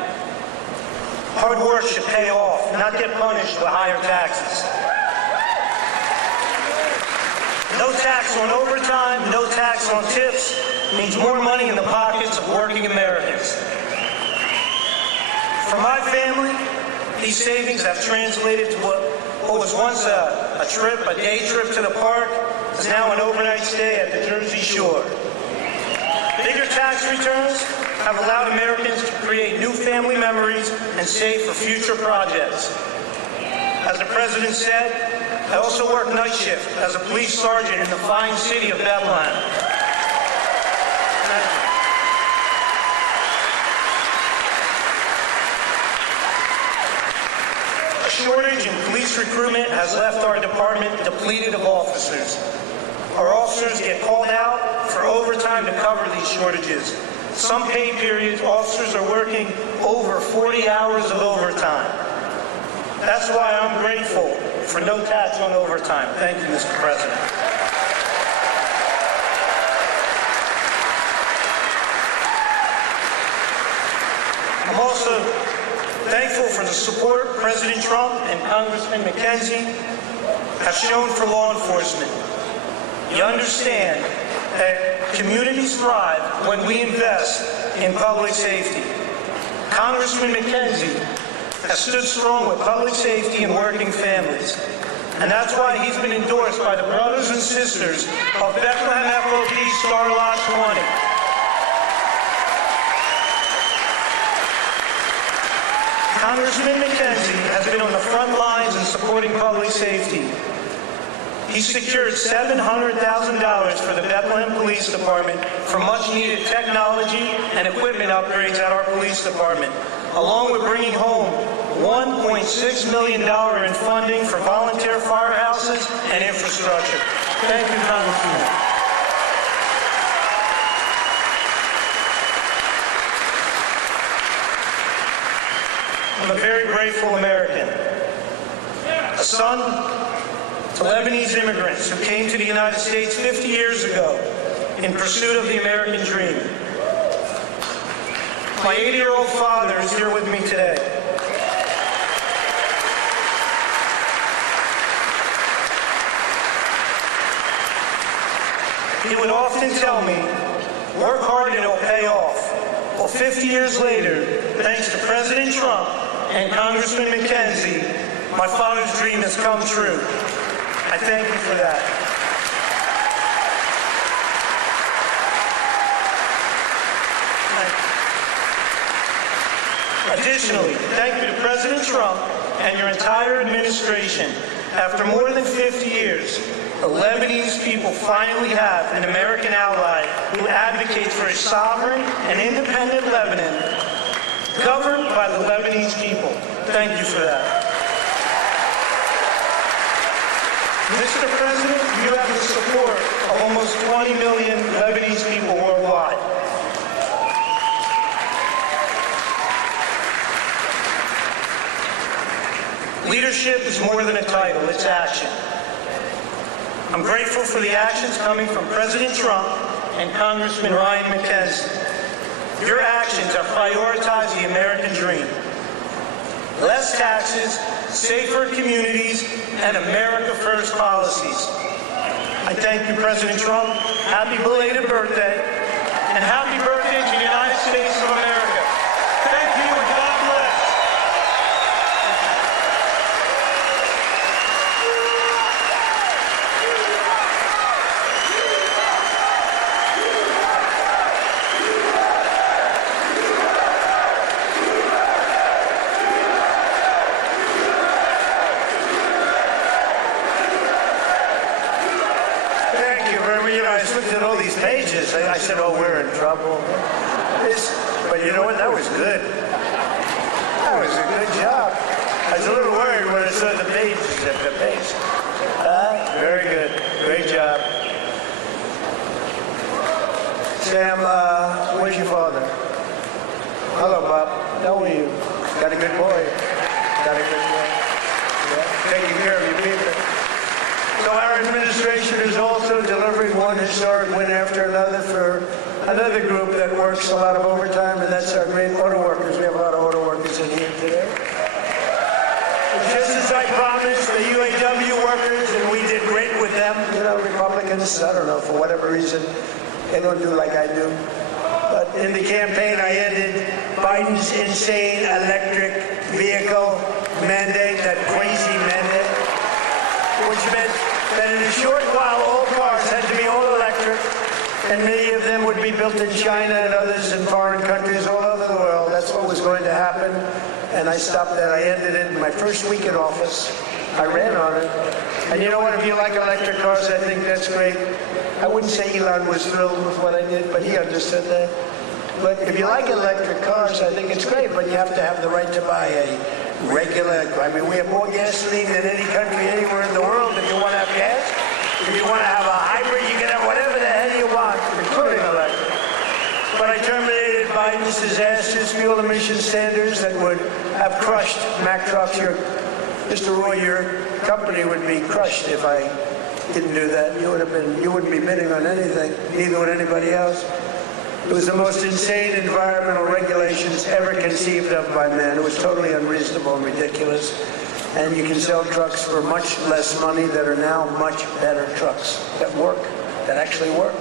Hard work should pay off, not get punished with higher taxes. No tax on overtime, no tax on tips means more money in the pockets of working Americans. For my family, these savings have translated to what was once a day trip to the park, is now an overnight stay at the Jersey Shore. Bigger tax returns have allowed Americans to create new family memories and save for future projects. As the President said, I also work night shift as a police sergeant in the fine city of Bethlehem. A shortage in police recruitment has left our department depleted of officers. Our officers get called out for overtime to cover these shortages. Some pay periods, officers are working over 40 hours of overtime. That's why I'm grateful for no tax on overtime. Thank you, Mr. President. I'm also thankful for the support President Trump and Congressman McKenzie have shown for law enforcement. You understand that communities thrive when we invest in public safety. Congressman McKenzie has stood strong with public safety and working families. And that's why he's been endorsed by the brothers and sisters of Bethlehem FOP Star Lot 20. Congressman McKenzie has been on the front lines in supporting public safety. He secured $700,000 for the Bethlehem Police Department for much-needed technology and equipment upgrades at our police department, along with bringing home $1.6 million in funding for volunteer firehouses and infrastructure. Thank you, Congressman. I'm a very grateful American, a son to Lebanese immigrants who came to the United States 50 years ago in pursuit of the American dream. My 80-year-old father is here with me today. He would often tell me, work hard and it'll pay off. Well, 50 years later, thanks to President Trump and Congressman McKenzie, my father's dream has come true. I thank you for that. Additionally, thank you to President Trump and your entire administration. After more than 50 years, the Lebanese people finally have an American ally who advocates for a sovereign and independent Lebanon governed by the Lebanese people. Thank you for that. Mr. President, you have the support of almost 20 million Lebanese people worldwide. Leadership is more than a title, it's action. I'm grateful for the actions coming from President Trump and Congressman Ryan McKenzie. Your actions have prioritized the American dream. Less taxes, safer communities, and America First policies. I thank you, President Trump. Happy belated birthday, and happy birthday to the United States of America. Thank you, and God bless. I said, oh, we're in trouble. But you know what? That was good. That was a good job. I was a little worried when I saw the pages at the pace. Very good. Great job. Sam, where's your father? Hello, Bob. How are you? Got a good boy. Got a good boy. Yeah. Taking care of your people. So our administration is also delivering one historic win after another for another group that works a lot of overtime, and that's our great auto workers. We have a lot of auto workers in here today. Just as I promised, the UAW workers, and we did great with them. You know, Republicans, I don't know, for whatever reason, they don't do like I do. But in the campaign, I ended Biden's insane electric vehicle mandate, that crazy mandate, which meant that in a short while, all cars had to be all electric, and many of them would be built in China and others in foreign countries all over the world. That's what was going to happen, and I stopped that. I ended it in my first week in office. I ran on it. And you know what? If you like electric cars, I think that's great. I wouldn't say Elon was thrilled with what I did, but he understood that. But if you like electric cars, I think it's great, but you have to have the right to buy a regular, I mean, we have more gasoline than any country anywhere in the world. If you want to have gas, if you want to have a hybrid, you can have whatever the hell you want, including electric. But I terminated Biden's disastrous fuel emission standards that would have crushed Mack Trucks. Mr. Roy, your company would be crushed if I didn't do that. You wouldn't be bidding on anything, neither would anybody else. It was the most insane environmental regulations ever conceived of by man. It was totally unreasonable and ridiculous. And you can sell trucks for much less money that are now much better trucks that work, that actually work.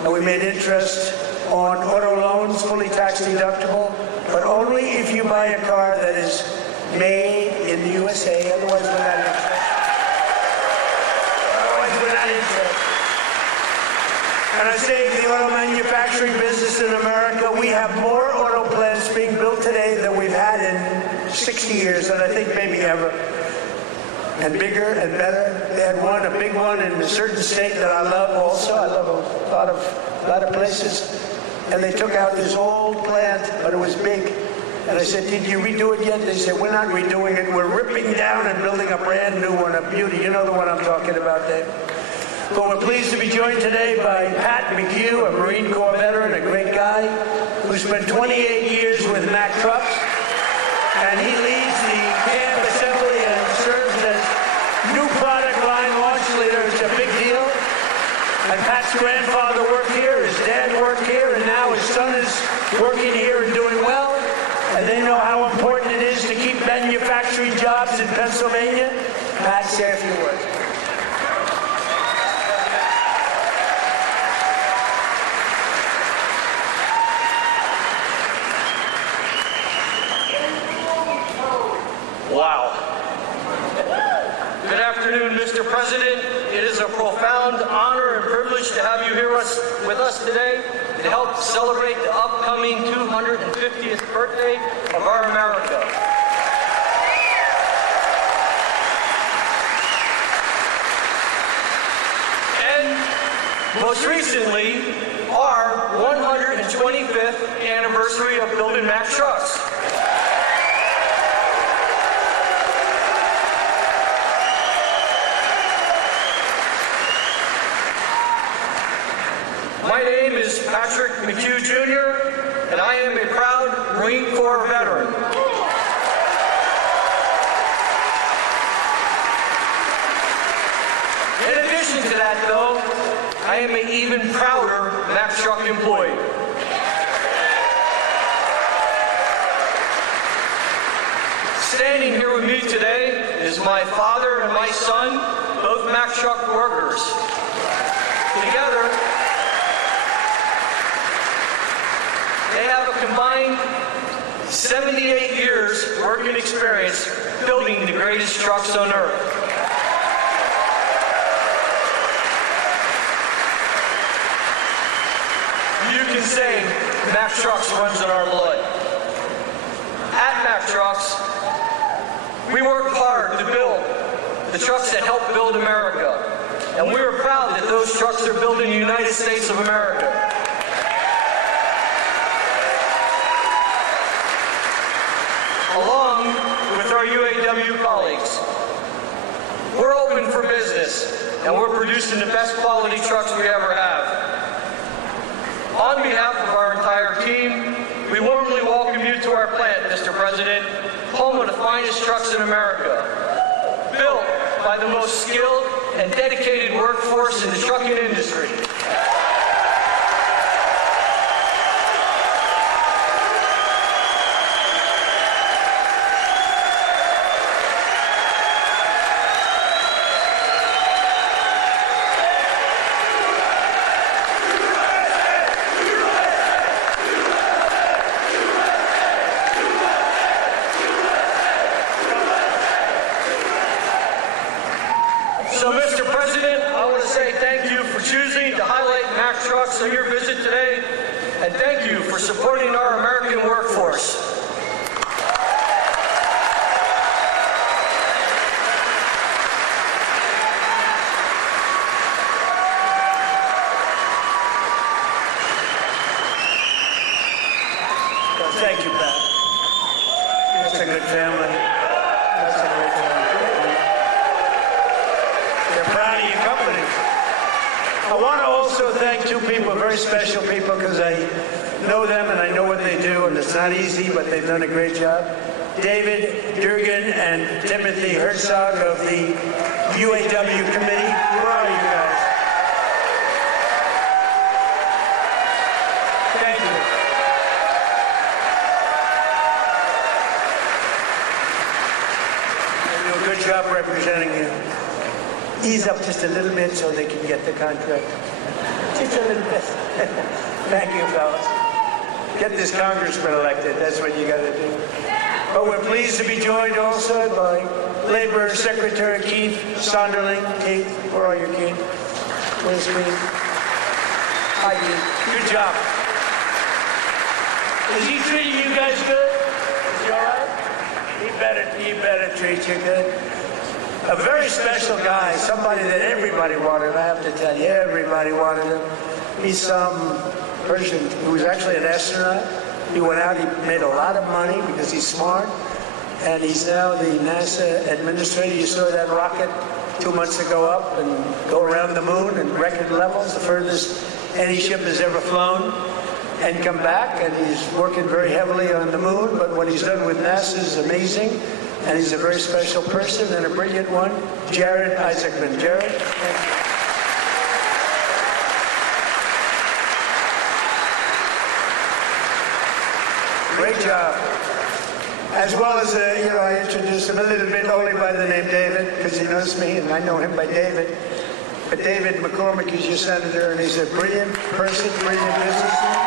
And we made interest on auto loans, fully tax deductible, but only if you buy a car that is made in the USA. Otherwise, we're not interested. And I say to the auto manufacturing business in America, we have more auto plants being built today than we've had in 60 years, and I think maybe ever. And bigger and better. They had one, a big one in a certain state that I love also. I love a lot of places. And they took out this old plant, but it was big. And I said, did you redo it yet? They said, we're not redoing it. We're ripping down and building a brand new one, a beauty. You know the one I'm talking about, Dave. But we're pleased to be joined today by Pat McHugh, a Marine Corps veteran, a great guy, who spent 28 years with Mack Trucks, and he leads the camp assembly and serves as new product line launch leader. It's a big deal. And Pat's grandfather worked here, his dad worked here, and now his son is working here and doing well. And they know how important it is to keep manufacturing jobs in Pennsylvania. Pat, say a few words. Wow. Good afternoon, Mr. President. It is a profound honor and privilege to have you here with us today to help celebrate the upcoming 250th birthday of our America. And most recently, our 125th anniversary of building Mack Trucks. My name is Patrick McHugh Jr., and I am a proud Marine Corps veteran. In addition to that, though, I am an even prouder Mack Truck employee. Standing here with me today is my father and my son, both Mack Truck workers. Together, they have a combined 78 years working experience building the greatest trucks on earth. You can say Mack Trucks runs in our blood. At Mack Trucks, we work hard to build the trucks that help build America. And we are proud that those trucks are built in the United States of America. UAW colleagues. We're open for business, and we're producing the best quality trucks we ever have. On behalf of our entire team, we warmly welcome you to our plant, Mr. President, home of the finest trucks in America, built by the most skilled and dedicated workforce in the trucking industry. So, Mr. President, I want to say thank you for choosing to highlight Mack Trucks on your visit today, and thank you for supporting our American workforce. Well, thank you, Pat. That's a good family. That's a great family. They're proud of your company. I want to also thank two people, very special people, because I know them and I know what they do, and it's not easy, but they've done a great job. David Durgan and Timothy Herzog of the UAW committee. Where are you guys? Thank you. They do a good job representing you. Ease up just a little bit so they can get the contract. Just a little bit. Thank you, fellas. Get this congressman elected. That's what you got to do. But we're pleased to be joined also by Labor Secretary Keith Sonderling. Keith, where are you, Keith? Where's Keith? Hi, Keith. Good job. Is he treating you guys good? Is he all right? He better treat you good. A very special guy, somebody that everybody wanted, I have to tell you, everybody wanted him. He's some person who was actually an astronaut. He went out, he made a lot of money because he's smart, and he's now the NASA administrator. You saw that rocket 2 months ago up and go around the moon in record levels, the furthest any ship has ever flown, and come back, and he's working very heavily on the moon, but what he's done with NASA is amazing. And he's a very special person and a brilliant one, Jared Isaacman. Jared, thank you. Great job. As well as, I introduced him a little bit only by the name David, because he knows me, and I know him by David. But David McCormick is your senator, and he's a brilliant person, brilliant businessman.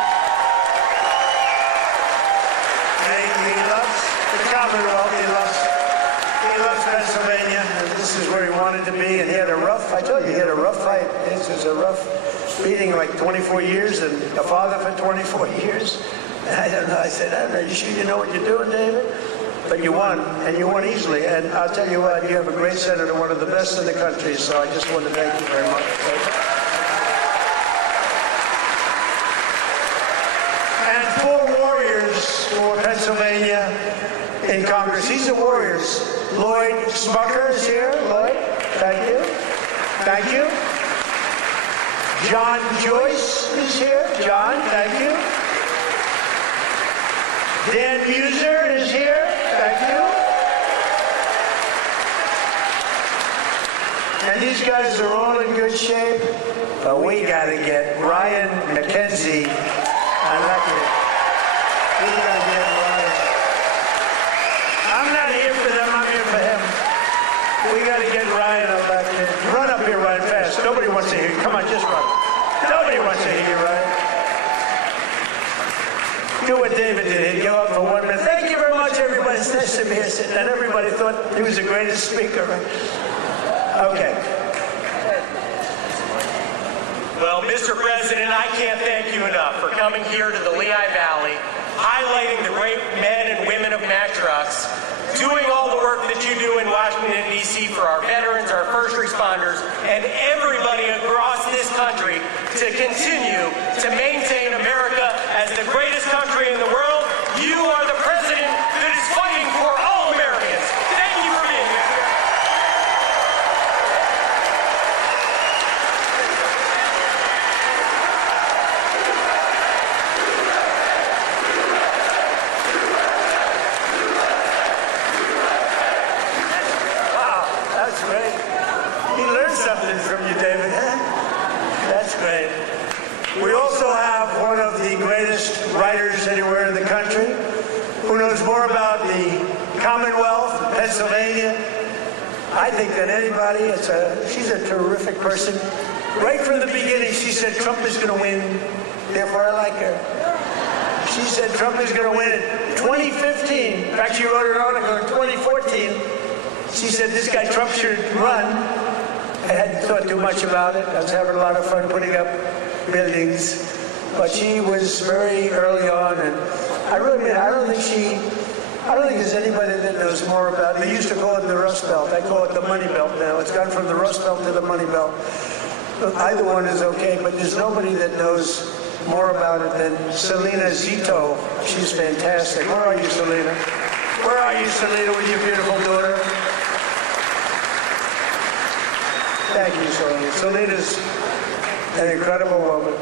And he loves the Commonwealth. He loves Pennsylvania, and this is where he wanted to be, and he had a rough fight. This was a rough beating, like 24 years, and a father for 24 years. And I don't know, I said, I don't know, you sure you know what you're doing, David? But you won, and you won easily, and I'll tell you what, you have a great senator, one of the best in the country, so I just want to thank you very much. And 4 warriors for Pennsylvania in Congress. These are warriors. Lloyd Smucker is here. Lloyd, thank you. Thank you. John Joyce is here. John, thank you. Dan Muser is here. Thank you. And these guys are all in good shape, but we got to get Ryan McKenzie elected. We got to get Ryan. I'm not here for them, I'm here for him. We got to get Ryan elected. Run up here, Ryan, fast. Nobody wants to hear you. Come on, just run. Nobody wants to hear you, Ryan. Do what David did. He'd go up for 1 minute. Thank you very much, everybody. It's nice to be here sitting. And everybody thought he was the greatest speaker. Okay. Well, Mr. President, I can't thank you enough for coming here to the Lehigh Valley, highlighting the great men and women of Mack Trucks, doing all the work that you do in Washington, D.C. for our veterans, our first responders, and everybody across this country to continue to maintain America as the greatest country in the world. You are the president that is fighting for all Americans. Thank you for writers anywhere in the country, who knows more about the Commonwealth, Pennsylvania, I think, than anybody. She's a terrific person. Right from the beginning, she said Trump is going to win, therefore I like her. She said Trump is going to win in 2015. In fact, she wrote an article in 2014. She said this guy Trump should run. I hadn't thought too much about it. I was having a lot of fun putting up buildings. But she was very early on, and I really mean, I don't think there's anybody that knows more about it. They used to call it the Rust Belt. I call it the Money Belt now. It's gone from the Rust Belt to the Money Belt. Either one is okay, but there's nobody that knows more about it than Selena Zito. She's fantastic. Where are you, Selena? Where are you, Selena, with your beautiful daughter? Thank you, Selena. Selena's an incredible woman,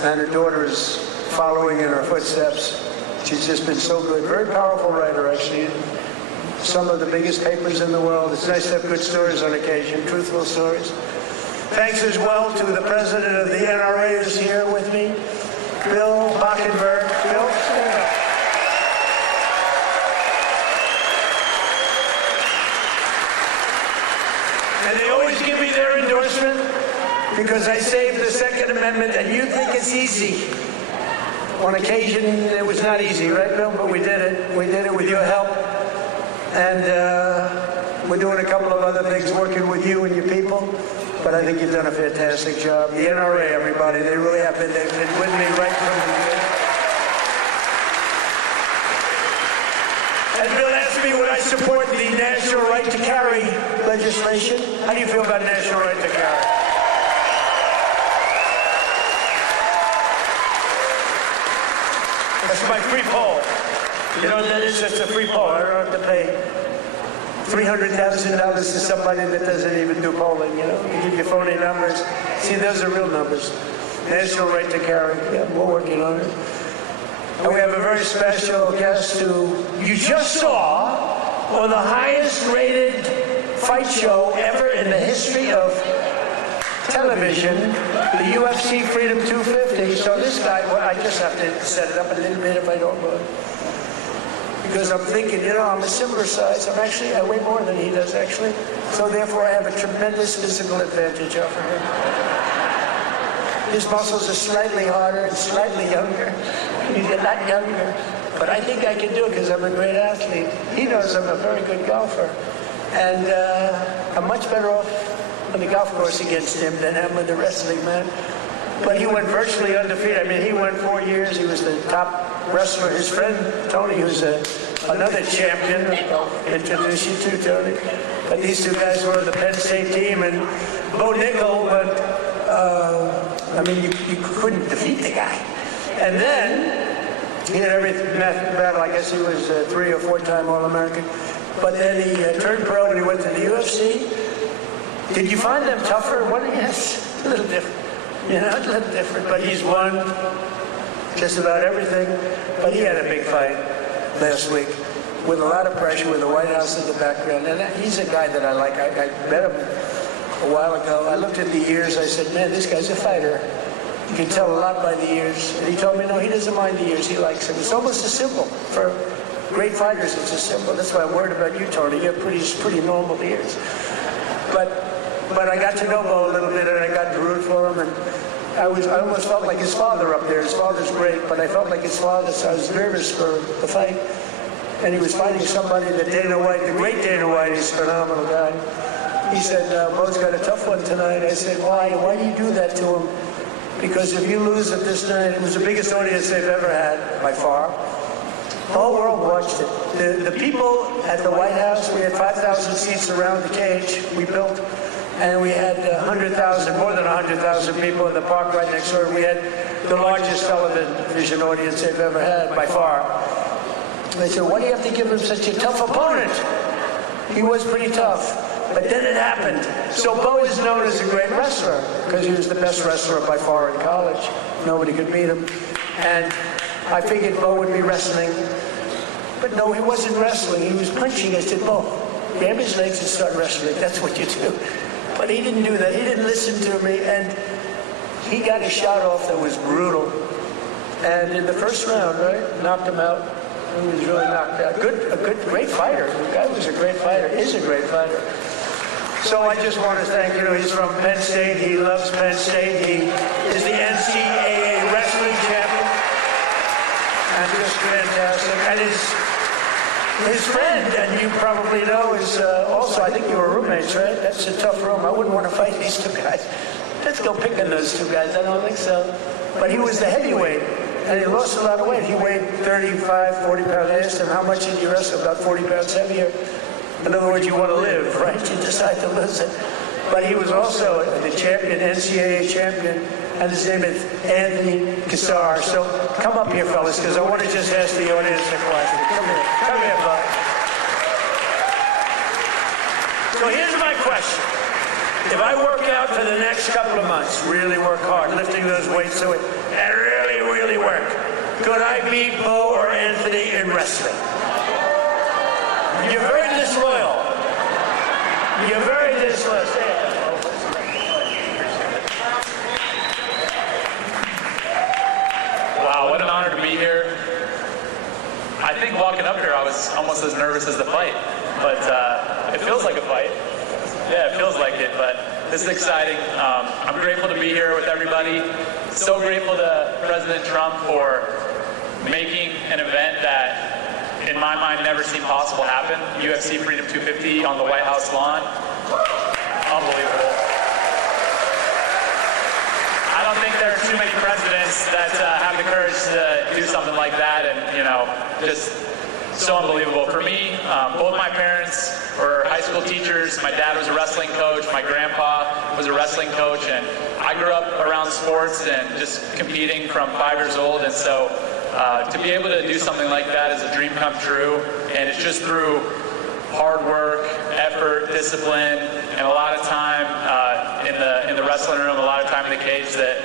and her daughter is following in her footsteps. She's just been so good. Very powerful writer, actually. Some of the biggest papers in the world. It's nice to have good stories on occasion, truthful stories. Thanks as well to the president of the NRA who's here with me, Bill Hockenberg. Bill, stand up. And they always give me their endorsement because I saved the Second Amendment, and you think it's easy. On occasion, it was not easy, right, Bill? But we did it. We did it with your help. And we're doing a couple of other things, working with you and your people. But I think you've done a fantastic job. The NRA, everybody, they really have been. They've been with me right from the beginning. And Bill asked me would I support the national right to carry legislation. How do you feel about national right to carry? That's my free poll. You know, that is just a free poll. I don't have to pay $300,000 to somebody that doesn't even do polling, you know. You give your phony numbers. See, those are real numbers. National right to carry. Yeah, we're working on it. And we have a very special guest who you just saw on the highest rated fight show ever in the history of television, the UFC Freedom 250. So this guy, well, I just have to set it up a little bit if I don't mind. Because I'm thinking, you know, I'm a similar size. I weigh more than he does, actually. So therefore, I have a tremendous physical advantage over him. His muscles are slightly harder and slightly younger. He's a lot younger. But I think I can do it because I'm a great athlete. He knows I'm a very good golfer. And I'm much better off on the golf course against him than I am with the wrestling, man. But he went virtually undefeated. I mean, he went 4 years. He was the top wrestler. His friend, Tony, who's another champion, I'll introduce you to, Tony. But these two guys were on the Penn State team, and Bo Nickel, but, I mean, you couldn't defeat the guy. And then, he had every battle. I guess he was a 3 or 4 time All-American. But then he turned pro and he went to the UFC. Did you find them tougher? What? Yes, a little different. You know, a little different. But he's won just about everything. But he had a big fight last week with a lot of pressure, with the White House in the background. And he's a guy that I like. I met him a while ago. I looked at the ears. I said, man, this guy's a fighter. You can tell a lot by the ears. And he told me, no, he doesn't mind the ears. He likes them. It's almost a symbol. For great fighters, it's a symbol. That's why I'm worried about you, Tony. You have pretty normal ears. But I got to know Bo a little bit, and I got to root for him. And I almost felt like his father up there. His father's great, but I felt like his father, so I was nervous for the fight. And he was fighting somebody that Dana White, the great Dana White, is a phenomenal guy. He said, Bo's got a tough one tonight. I said, why? Why do you do that to him? Because if you lose it this night, it was the biggest audience they've ever had, by far. The whole world watched it. The people at the White House, we had 5,000 seats around the cage we built. And we had 100,000, more than 100,000 people in the park right next door. We had the largest television audience they've ever had, by far. They said, why do you have to give him such a tough opponent? He was pretty tough. But then it happened. So Bo is known as a great wrestler, because he was the best wrestler by far in college. Nobody could beat him. And I figured Bo would be wrestling. But no, he wasn't wrestling. He was punching. I said, Bo, grab his legs and start wrestling. That's what you do. But he didn't do that. He didn't listen to me, and he got a shot off that was brutal. and in the first round, right, knocked him out. He was really knocked out. Great fighter. The guy was a great fighter. Is a great fighter. So I just want to thank, he's from Penn State. He loves Penn State. He is the NCAA wrestling champion. And just fantastic. And his friend, and you probably know, is also, I think you were roommates, right? That's a tough room. I wouldn't want to fight these two guys. Let's go pick on those two guys. I don't think so. But he was the heavyweight, and he lost a lot of weight. He weighed 35, 40 pounds. I asked him, how much did you wrestle? About 40 pounds heavier. In other words, you want to live, right? You decide to listen. But he was also the champion, NCAA champion, and his name is Anthony Cassar. So come up here, fellas, because I want to just ask the audience a question. Come here, bud. So here's my question. If I work out for the next couple of months, really work hard, lifting those weights and really, really work, could I beat Bo or Anthony in wrestling? You're very disloyal. You're very disloyal. Say it. Wow, what an honor to be here. I think walking up here I was almost as nervous as the fight, but it feels like a fight. Yeah, it feels like it, but this is exciting. I'm grateful to be here with everybody. So grateful to President Trump for making an event that, in my mind, never seemed possible to happen. UFC Freedom 250 on the White House lawn. Unbelievable. I don't think there are too many presidents that have the courage to do something like that, and just so unbelievable. For me, both my parents were high school teachers. My dad was a wrestling coach. My grandpa was a wrestling coach, and I grew up around sports and just competing from 5 years old, and so to be able to do something like that is a dream come true, and it's just through hard work, effort, discipline, and a lot of time in the wrestling room, a lot of time in the cage that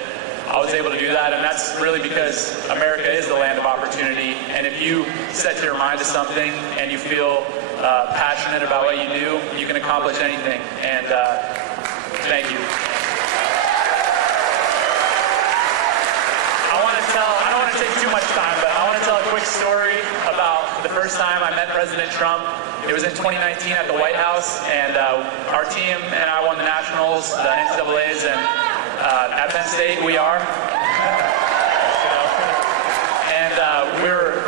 I was able to do that. And that's really because America is the land of opportunity, and if you set your mind to something and you feel passionate about what you do, you can accomplish anything. And thank you. I don't want to take too much time, but I want to tell a quick story about the first time I met President Trump. It was in 2019 at the White House, and our team and I won the Nationals, the NCAAs, and at Penn State we are. And we were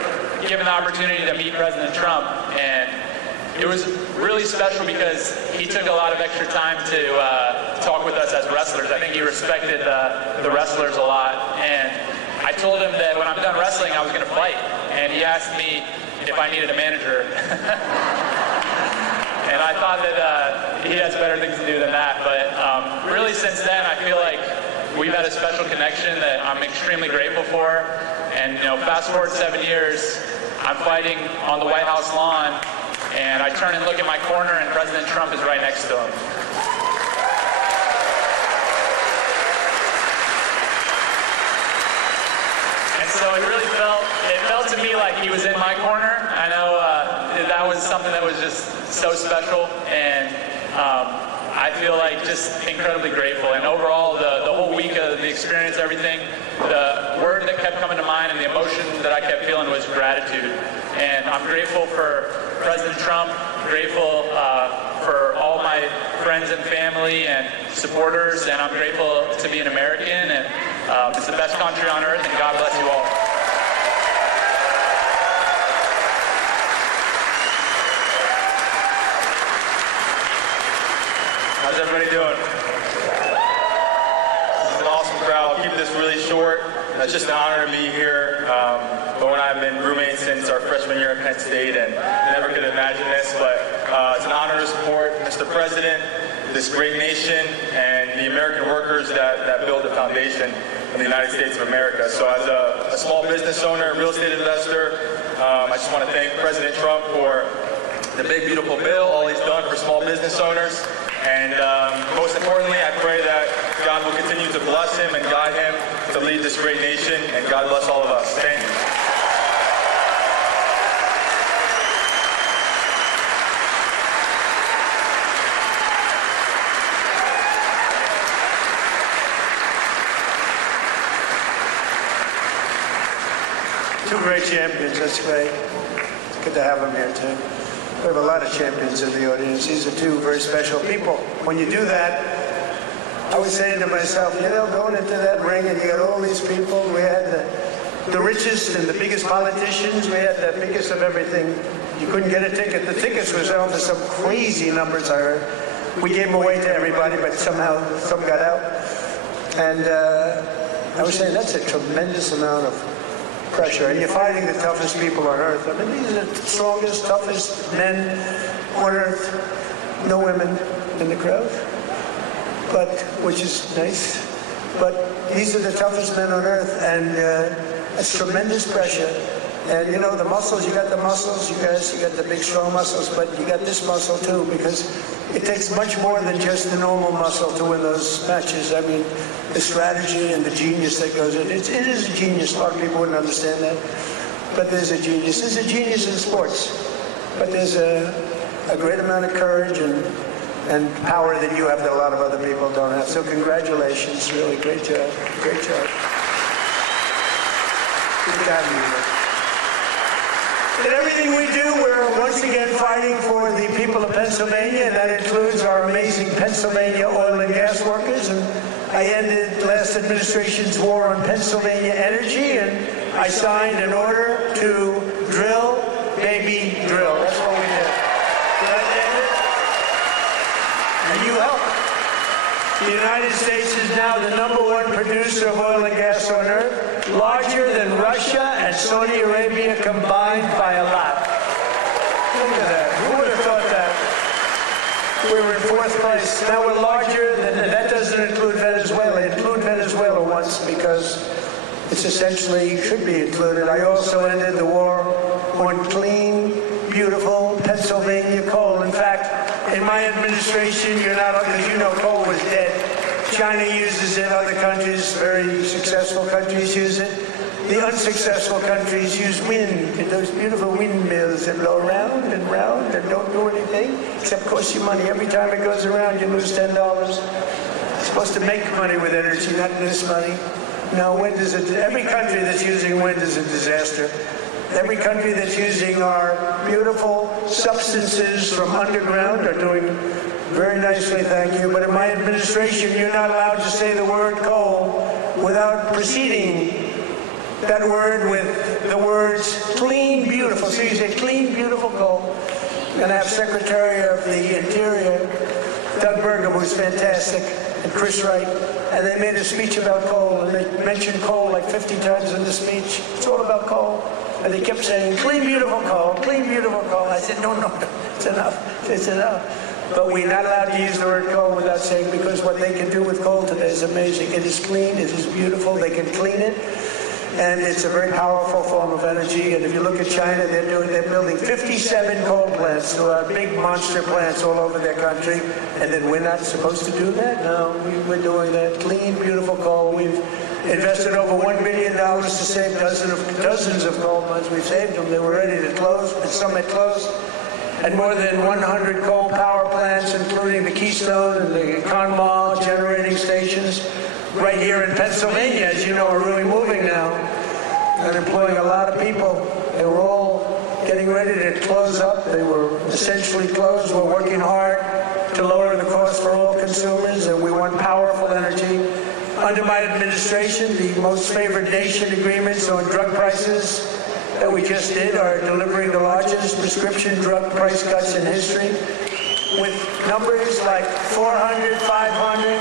given the opportunity to meet President Trump, and it was really special because he took a lot of extra time to talk with us as wrestlers. I think he respected the wrestlers a lot, and I told him that when I'm done wrestling, I was going to fight, and he asked me if I needed a manager. And I thought that he has better things to do than that, but really since then, I feel like we've had a special connection that I'm extremely grateful for. And fast forward 7 years, I'm fighting on the White House lawn, and I turn and look at my corner, and President Trump is right next to him. So it really felt to me like he was in my corner. I know that was something that was just so special, and I feel like just incredibly grateful. And overall, the whole week of the experience, everything, the word that kept coming to mind and the emotion that I kept feeling was gratitude. And I'm grateful for President Trump, grateful for all my friends and family and supporters, and I'm grateful to be an American, and it's the best country on earth, and God bless you all. How's everybody doing? This is an awesome crowd. I'll keep this really short. It's just an honor to be here. Bo and I have been roommates since our freshman year at Penn State, and never could imagine this, but it's an honor to support Mr. President, this great nation, and the American workers that build the foundation of the United States of America. So as a small business owner, real estate investor, I just want to thank President Trump for the big, beautiful bill, all he's done for small business owners. And most importantly, I pray that God will continue to bless him and guide him to lead this great nation, and God bless all of us. Thank you. Two great champions, that's great. It's good to have them here too. We have a lot of champions in the audience. These are two very special people. When you do that, I was saying to myself, you know, going into that ring and you got all these people, we had the richest and the biggest politicians, we had the biggest of everything. You couldn't get a ticket. The tickets were selling for some crazy numbers, I heard. We gave them away to everybody, but somehow some got out. And I was saying that's a tremendous amount of pressure. And you're fighting the toughest people on earth. I mean, these are the strongest, toughest men on earth. No women in the crowd, which is nice. But these are the toughest men on earth, and it's tremendous pressure. And you know, the muscles, you got the muscles, you guys, you got the big strong muscles, but you got this muscle too, because it takes much more than just the normal muscle to win those matches. I mean, the strategy and the genius that goes in. It is a genius. A lot of people wouldn't understand that. But there's a genius. There's a genius in sports. But there's a great amount of courage and power that you have that a lot of other people don't have. So congratulations. Really great job. Great job. Good job, you. In everything we do, we're once again fighting for the people of Pennsylvania, and that includes our amazing Pennsylvania oil and gas workers. And I ended last administration's war on Pennsylvania energy, and I signed an order to drill, baby, drill. That's what we did. And you helped. The United States is now the #1 producer of oil and gas on earth, larger than Russia and Saudi Arabia combined by a lot. Look at that. Who would have thought that? We were in 4th place. Now we're larger than, that doesn't include Venezuela. Include Venezuela once because it's essentially should be included. I also ended the war on clean, beautiful Pennsylvania coal. In fact, in my administration, you're not, because you know coal was dead. China uses it, other countries, very successful countries use it. The unsuccessful countries use wind, and those beautiful windmills that blow around and round and don't do anything except cost you money. Every time it goes around, you lose $10. You're supposed to make money with energy, not lose money. No, wind is every country that's using wind is a disaster. Every country that's using our beautiful substances from underground are doing very nicely, thank you. But in my administration, you're not allowed to say the word coal without preceding that word with the words clean, beautiful. So you say clean, beautiful coal. And I have Secretary of the Interior, Doug Burgum, who's fantastic, and Chris Wright, and they made a speech about coal, and they mentioned coal like 50 times in the speech. It's all about coal. And they kept saying, clean, beautiful coal, clean, beautiful coal. I said, no, it's enough. It's enough. But we're not allowed to use the word coal without saying, because what they can do with coal today is amazing. It is clean, it is beautiful, they can clean it, and it's a very powerful form of energy. And if you look at China, they're building 57 coal plants, so big monster plants all over their country, and then we're not supposed to do that? No, we're doing that. Clean, beautiful coal. We've invested over $1 billion to save dozens of coal mines. We've saved them. They were ready to close, and some had closed. And more than 100 coal power plants, including the Keystone and the Conemaugh generating stations, right here in Pennsylvania, as you know, are really moving now and employing a lot of people. They were all getting ready to close up. They were essentially closed. We're working hard to lower the cost for all consumers, and we want powerful energy. Under my administration, the most favored nation agreements on drug prices that we just did are delivering the largest prescription drug price cuts in history, with numbers like 400, 500,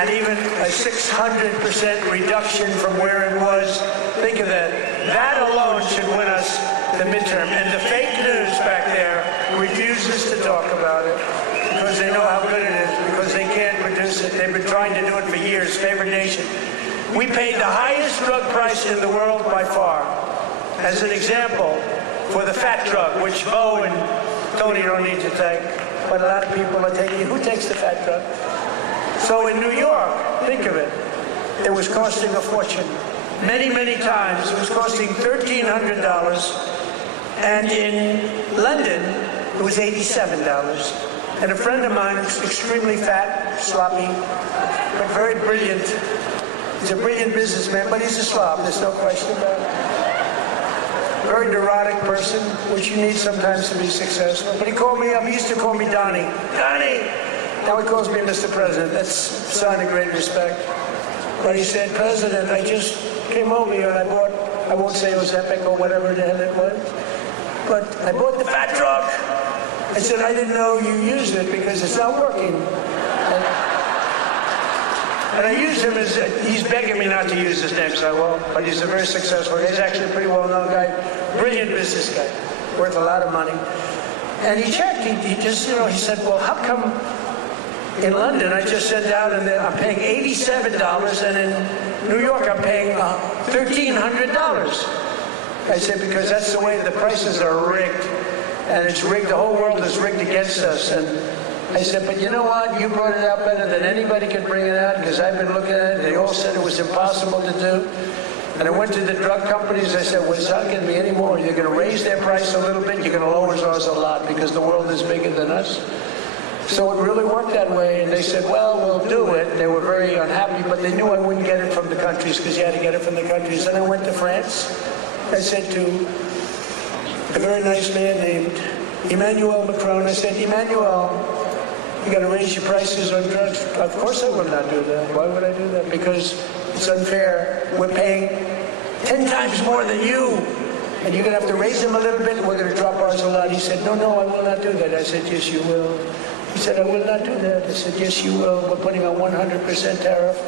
and even a 600% reduction from where it was. Think of that. That alone should win us the midterm. And the fake news back there refuses to talk about it because they know how good it is, because they can't produce it. They've been trying to do it for years. Favored nation. We paid the highest drug price in the world by far. As an example, for the fat drug, which Bo and Tony don't need to take, but a lot of people are taking. Who takes the fat drug? So in New York, think of it, it was costing a fortune. Many, many times it was costing $1,300, and in London it was $87. And a friend of mine who's extremely fat, sloppy, but very brilliant. He's a brilliant businessman, but he's a slob, there's no question about it. very neurotic person, which you need sometimes to be successful. But he called me up. He used to call me Donnie. Donnie! Now he calls me Mr. President. That's a sign of great respect. But he said, President, I just came over here and I bought, I won't say it was Epic or whatever the hell it was, but I bought the fat truck. I said, I didn't know you used it because it's not working. And I use him as, he's begging me not to use his name, so I won't. But he's a very successful guy. He's actually a pretty well-known guy, brilliant business guy, worth a lot of money. And he checked, he just, you know, he said, well, how come in London I just sent out and I'm paying $87 and in New York I'm paying $1,300? I said, because that's the way the prices are rigged. And it's rigged, the whole world is rigged against us. And I said, but you know what? You brought it out better than anybody could bring it out because I've been looking at it. They all said it was impossible to do. And I went to the drug companies. I said, well, it's not going to be any more. You're going to raise their price a little bit. You're going to lower ours a lot because the world is bigger than us. So it really worked that way. And they said, well, we'll do it. They were very unhappy, but they knew I wouldn't get it from the countries because you had to get it from the countries. Then I went to France. I said to a very nice man named Emmanuel Macron, I said, Emmanuel, you got to raise your prices on drugs. Of course I will not do that. Why would I do that? Because it's unfair. We're paying 10 times more than you. And you're going to have to raise them a little bit, and we're going to drop ours a lot. He said, no, I will not do that. I said, yes, you will. He said, I will not do that. I said, yes, you will. We're putting a 100% tariff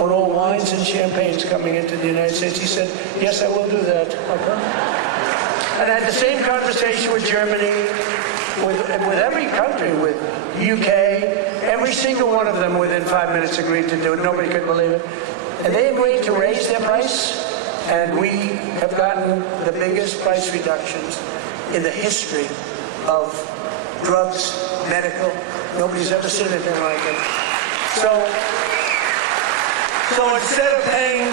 on all wines and champagnes coming into the United States. He said, yes, I will do that. Okay. And I had the same conversation with Germany, with every country, with UK. Every single one of them within 5 minutes agreed to do it. Nobody could believe it. And they agreed to raise their price, and we have gotten the biggest price reductions in the history of drugs, medical. Nobody's ever seen anything like it. So instead of paying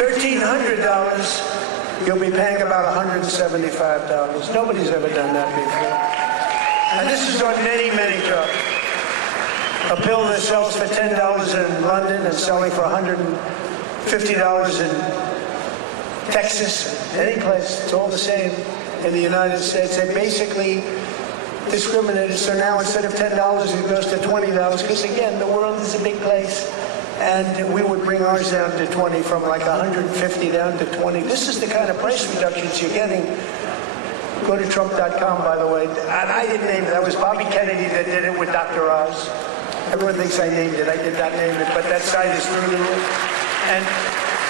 $1,300, you'll be paying about $175. Nobody's ever done that before. And this is on many, many trucks. A pill that sells for $10 in London and selling for $150 in Texas, any place, it's all the same in the United States. They basically discriminated. So now instead of $10, it goes to $20 because, again, the world is a big place. And we would bring ours down to 20, from like 150 down to 20. This is the kind of price reductions you're getting. Go to Trump.com, by the way. And I didn't name it. That was Bobby Kennedy that did it with Dr. Oz. Everyone thinks I named it. I did not name it, but that site is through the roof. And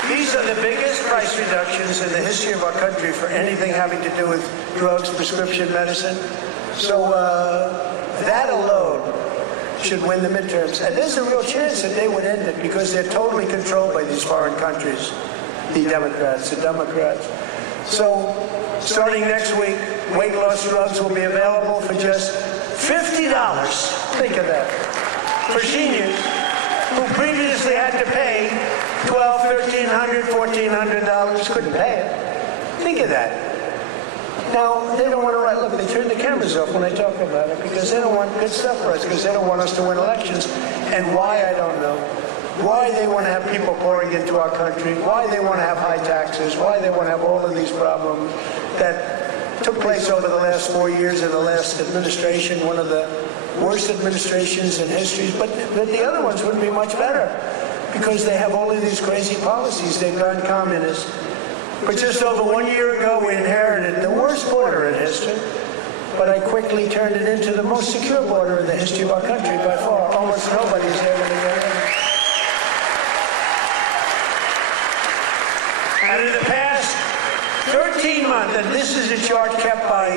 these are the biggest price reductions in the history of our country for anything having to do with drugs, prescription medicine. So that alone should win the midterms. And there's a real chance that they would end it because they're totally controlled by these foreign countries, the Democrats. So starting next week, weight loss drugs will be available for just $50. Think of that. For seniors who previously had to pay $1,200, $1,300, $1,400, couldn't pay it. Think of that. Now, they don't want to write, look, they turn the cameras off when I talk about it because they don't want good stuff for us, because they don't want us to win elections. And why, I don't know. Why they want to have people pouring into our country, why they want to have high taxes, why they want to have all of these problems that took place over the last 4 years in the last administration, one of the worst administrations in history. But the other ones wouldn't be much better because they have all of these crazy policies. They've gone communist. But just over 1 year ago, we inherited the worst border in history, but I quickly turned it into the most secure border in the history of our country by far. Almost nobody's able to get in. And in the past 13 months, and this is a chart kept by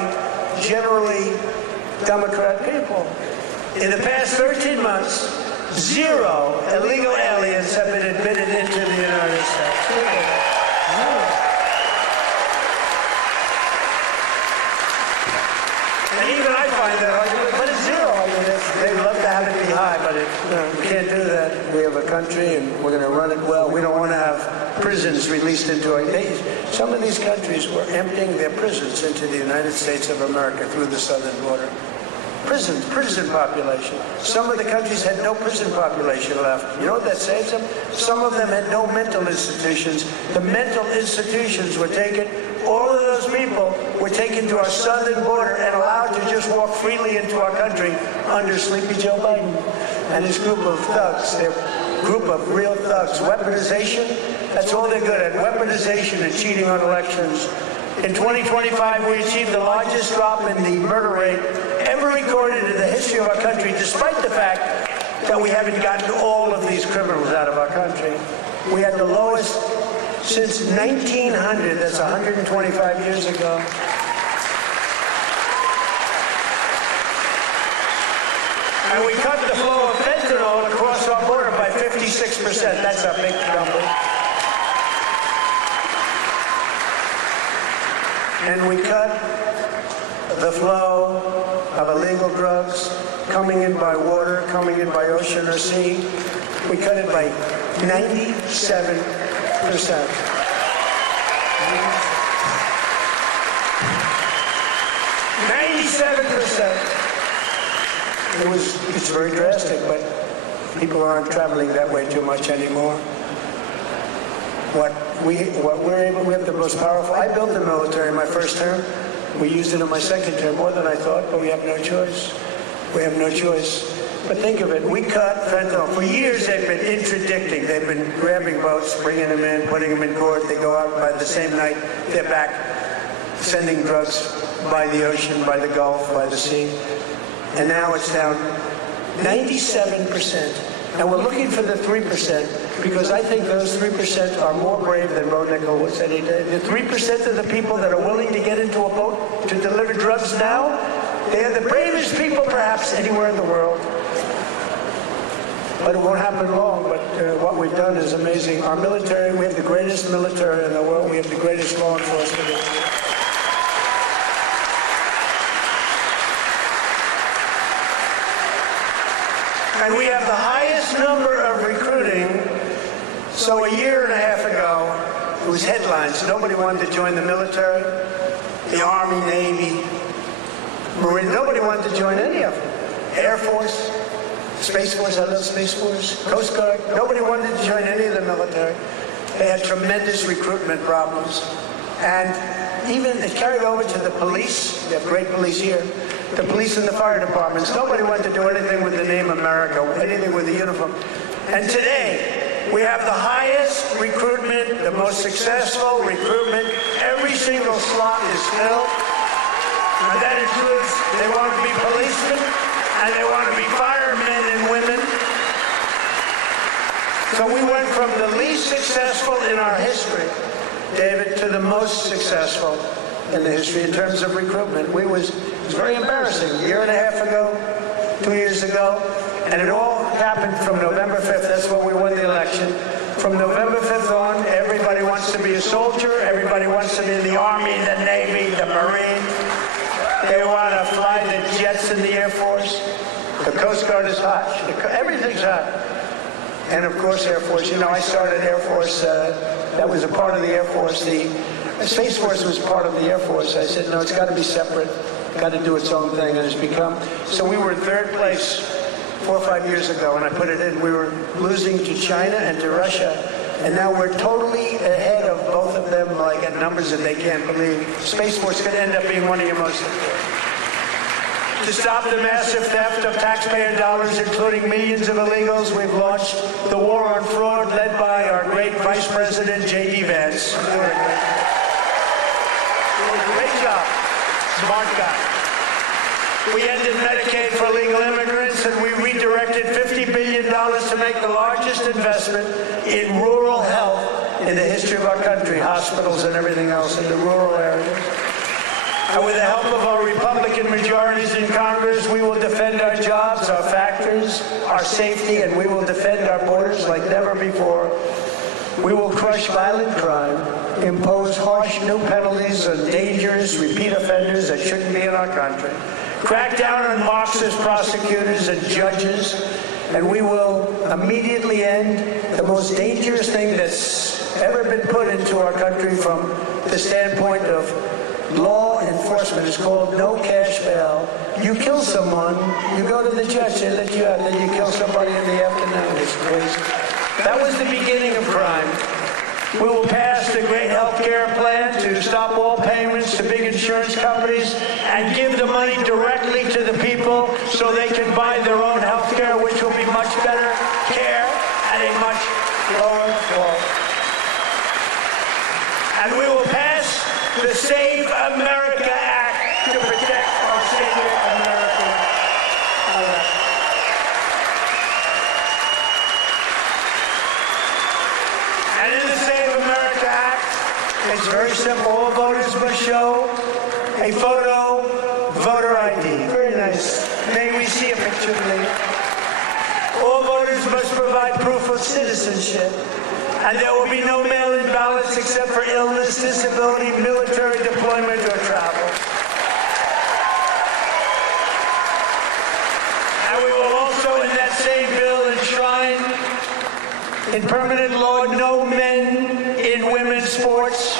generally Democrat people, in the past 13 months, 0 illegal aliens have been admitted into the United States. 0. And even I find that argument, but it's 0. I mean, they'd love to have it be high, but we can't do that. We have a country, and we're going to run it well. We don't want to have prisons released into our days. Some of these countries were emptying their prisons into the United States of America through the southern border. prison population. Some of the countries had no prison population left. You know what that saves them? Some of them had no mental institutions. The mental institutions were taken. All of those people were taken to our southern border and allowed to just walk freely into our country under Sleepy Joe Biden and his group of thugs. Their group of real thugs. Weaponization, that's all they're good at. Weaponization and cheating on elections. In 2025, we achieved the largest drop in the murder rate ever recorded in the history of our country, despite the fact that we haven't gotten all of these criminals out of our country. We had the lowest since 1900, that's 125 years ago. And we cut the flow of fentanyl across our border by 56%. That's a big number. And we cut the flow of illegal drugs coming in by water, coming in by ocean or sea. We cut it by 97%. 97%. It's very drastic, but people aren't traveling that way too much anymore. We have the most powerful. I built the military in my first term. We used it in my second term, more than I thought, but we have no choice. We have no choice. But think of it, we cut fentanyl. For years they've been interdicting. They've been grabbing boats, bringing them in, putting them in court. They go out by the same night, they're back, sending drugs by the ocean, by the Gulf, by the sea. And now it's down 97%. And we're looking for the 3% because I think those 3% are more brave than Bo Nickel was any day. The 3% of the people that are willing to get into a boat to deliver drugs now, they are the bravest people perhaps anywhere in the world. But it won't happen long, but what we've done is amazing. Our military, we have the greatest military in the world. We have the greatest law enforcement in the world. And we have the highest number of recruiting. So a year and a half ago, it was headlines. Nobody wanted to join the military, the Army, Navy, Marine. Nobody wanted to join any of them. Air Force, Space Force, I love Space Force, Coast Guard. Nobody wanted to join any of the military. They had tremendous recruitment problems. And even it carried over to the police. We have great police here. The police and the fire departments. Nobody wanted to do anything with the name America, anything with the uniform. And today, we have the highest recruitment, the most successful recruitment. Every single slot is filled. And that includes, they want to be policemen, and they want to be firemen and women. So we went from the least successful in our history, David, to the most successful in the history in terms of recruitment. It was very embarrassing. A year and a half ago, 2 years ago, and it all happened from November 5th. That's when we won the election. From November 5th on, everybody wants to be a soldier. Everybody wants to be in the Army, the Navy, the Marine. They want to fly the jets in the Air Force. The Coast Guard is hot. Everything's hot. And of course, Air Force. You know, I started Air Force. That was a part of the Air Force. The Space Force was part of the Air Force. I said, no, it's got to be separate. Got to do its own thing, and it's become. So we were in third place 4 or 5 years ago, and I put it in. We were losing to China and to Russia, and now we're totally ahead of both of them, like at numbers that they can't believe. Space Force could end up being one of your most important. To stop the massive theft of taxpayer dollars, including millions of illegals, we've launched the war on fraud led by our great Vice President, J.D. Vance. Great job. Smart guy. We ended Medicaid for illegal immigrants, and we redirected $50 billion to make the largest investment in rural health in the history of our country, hospitals and everything else in the rural areas. And with the help of our Republican majorities in Congress, we will defend our jobs, our factories, our safety, and we will defend our borders like never before. We will crush violent crime, impose harsh new penalties on dangerous repeat offenders that shouldn't be in our country, crack down on Marxist prosecutors and judges, and we will immediately end the most dangerous thing that's ever been put into our country from the standpoint of law enforcement is called no cash bail. You kill someone, you go to the judge, they let you out, then you kill somebody in the afternoon. It's crazy. That was the beginning of crime. We will pass the great health care plan to stop all payments to big insurance companies and give the money directly to the people so they can buy their own health care, which will be much better care at a much lower cost. And we will pass the Save America Act to protect our sacred American elections. And in the Save America Act, it's very simple. All voters must show a photo, voter ID. Very nice. May we see a picture, please? All voters must provide proof of citizenship. And there will be no mail-in ballots except for illness, disability, military deployment, or travel. And we will also, in that same bill, enshrine in permanent law no men in women's sports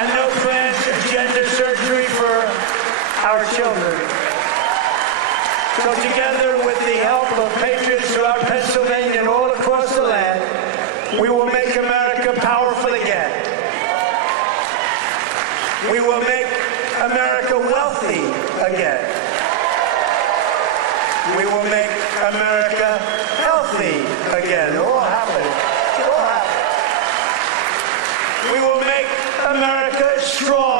and no transgender surgery for our children. So together with the help of patriots throughout Pennsylvania and all across the land, we will make America powerful again. We will make America wealthy again. We will make America healthy again. It all happened. It all happened. We will make America strong